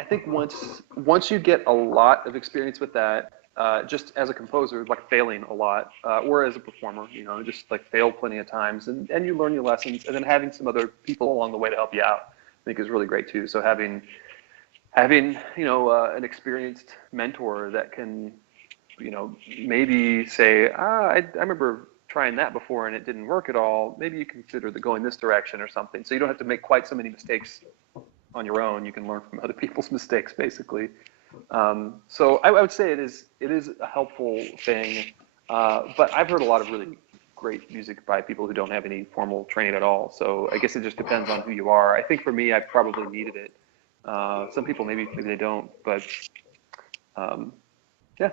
I think once you get a lot of experience with that, just as a composer, like failing a lot, or as a performer, just like fail plenty of times, and you learn your lessons, and then having some other people along the way to help you out, I think is really great too. So having an experienced mentor that can, maybe say, I remember trying that before and it didn't work at all. Maybe you consider going this direction or something. So you don't have to make quite so many mistakes on your own. You can learn from other people's mistakes, basically. So I would say it is a helpful thing, but I've heard a lot of really great music by people who don't have any formal training at all. So I guess it just depends on who you are. I think for me, I probably needed it. Some people maybe they don't, but yeah.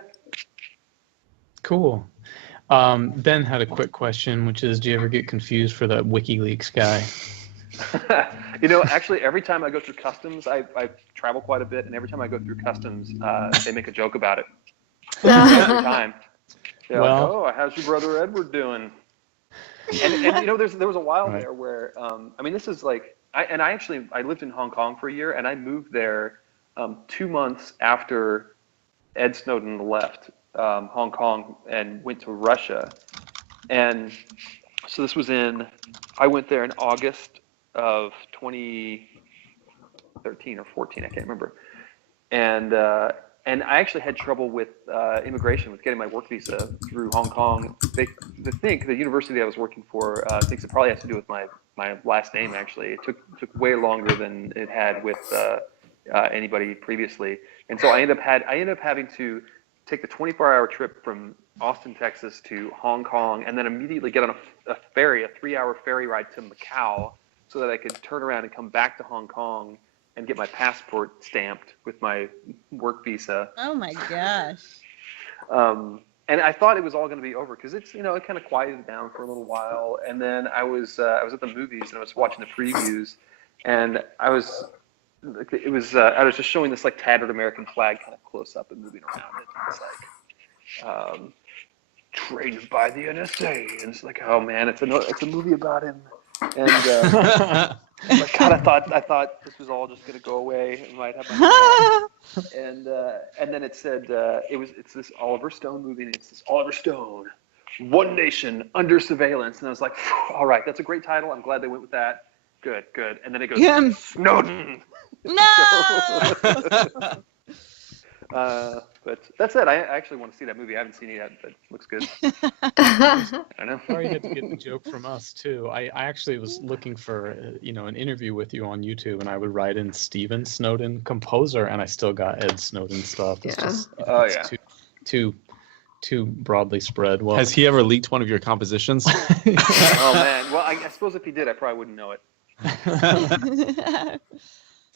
Cool. Ben had a quick question, which is, do you ever get confused for that WikiLeaks guy? Actually, every time I go through customs, I travel quite a bit, and every time I go through customs, they make a joke about it. Every time. They're like, oh, how's your brother Edward doing? And there was a while there where, this is like, I lived in Hong Kong for a year, and I moved there 2 months after Ed Snowden left Hong Kong and went to Russia. And so I went there in August of 2013 or 14, I can't remember. And I actually had trouble with immigration, with getting my work visa through Hong Kong. The university I was working for thinks it probably has to do with my last name, actually. It took way longer than it had with anybody previously. And so I ended up having to take the 24-hour trip from Austin, Texas to Hong Kong, and then immediately get on a 3-hour ferry ride to Macau, so that I could turn around and come back to Hong Kong and get my passport stamped with my work visa. Oh my gosh. And I thought it was all going to be over because it kind of quieted down for a little while. And then I was at the movies and I was watching the previews, and I was just showing this like tattered American flag kind of close up and moving around it. And it's like traded by the NSA, and it's like, oh man, it's a movie about him. And God, I thought this was all just gonna go away. I might have my and then it said it's this Oliver Stone movie, and it's this Oliver Stone One Nation Under Surveillance. And I was like, all right, that's a great title. I'm glad they went with that. Good. And then it goes, Yeah. Snowden. No! But that's it. I actually want to see that movie. I haven't seen it yet, but it looks good. Yeah. I know. Sorry you had to get the joke from us too. I actually was looking for an interview with you on YouTube, and I would write in Steven Snowden composer, and I still got Ed Snowden stuff. It's Yeah. just Oh, too broadly spread. Well, Has he ever leaked one of your compositions? Oh, man. Well, I suppose if he did, I probably wouldn't know it.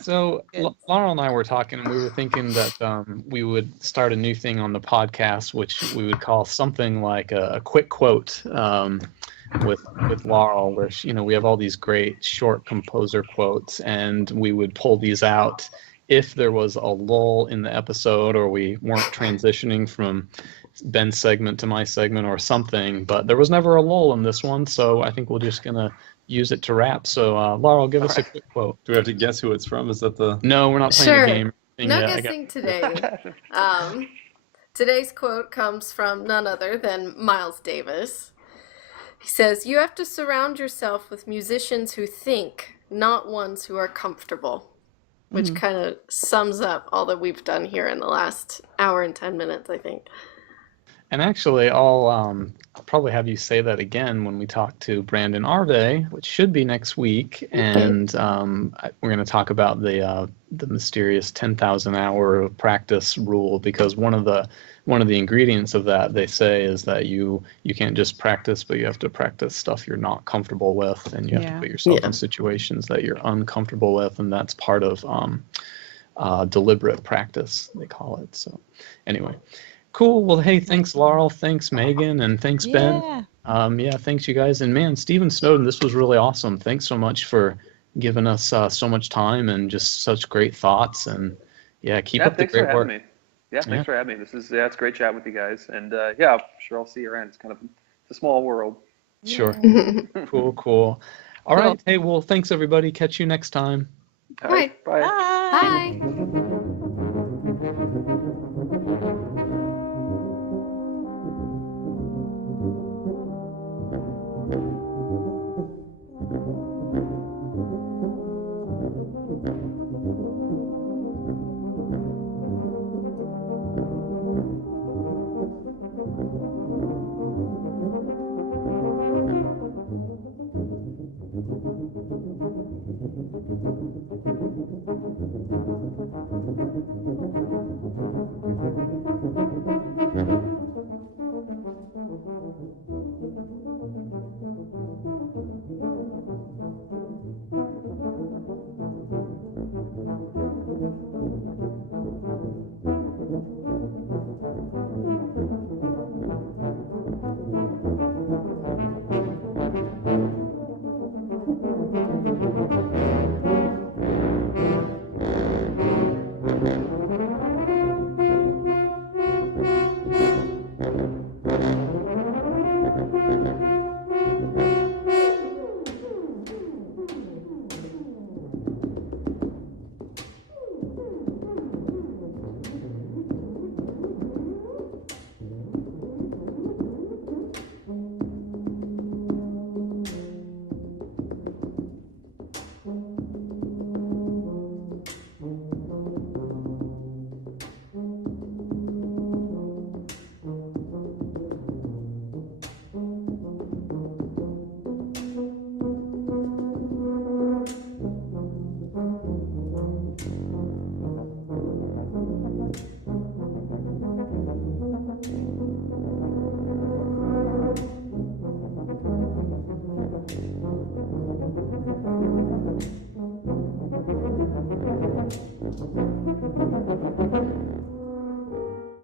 So Laurel and I were talking, and we were thinking that we would start a new thing on the podcast, which we would call something like a quick quote with Laurel, where we have all these great short composer quotes, and we would pull these out if there was a lull in the episode, or we weren't transitioning from Ben's segment to my segment or something. But there was never a lull in this one, so I think we're just gonna use it to wrap. So Laurel, give us a quick quote. Do we have to guess who it's from? Is that the... No, we're not playing Sure. a game. No yet. guessing today. Today's quote comes from none other than Miles Davis. He says, "You have to surround yourself with musicians who think, not ones who are comfortable," which kind of sums up all that we've done here in the last hour and 10 minutes, I think. And actually, I'll probably have you say that again when we talk to Brandon Arve, which should be next week, and we're going to talk about the mysterious 10,000 hour practice rule, because one of the ingredients of that, they say, is that you can't just practice, but you have to practice stuff you're not comfortable with, and you have to put yourself in situations that you're uncomfortable with, and that's part of deliberate practice, they call it. So anyway. Cool. Well, hey, thanks, Laurel. Thanks, Megan. And thanks, Ben. Thanks, you guys. And man, Steven Snowden, this was really awesome. Thanks so much for giving us so much time and just such great thoughts. And keep up the great work. Me. Thanks for having me. It's great chatting with you guys. And I'm sure I'll see you around. It's a small world. Sure. Cool. All right. Hey, well, thanks, everybody. Catch you next time. All right. Bye. Bye.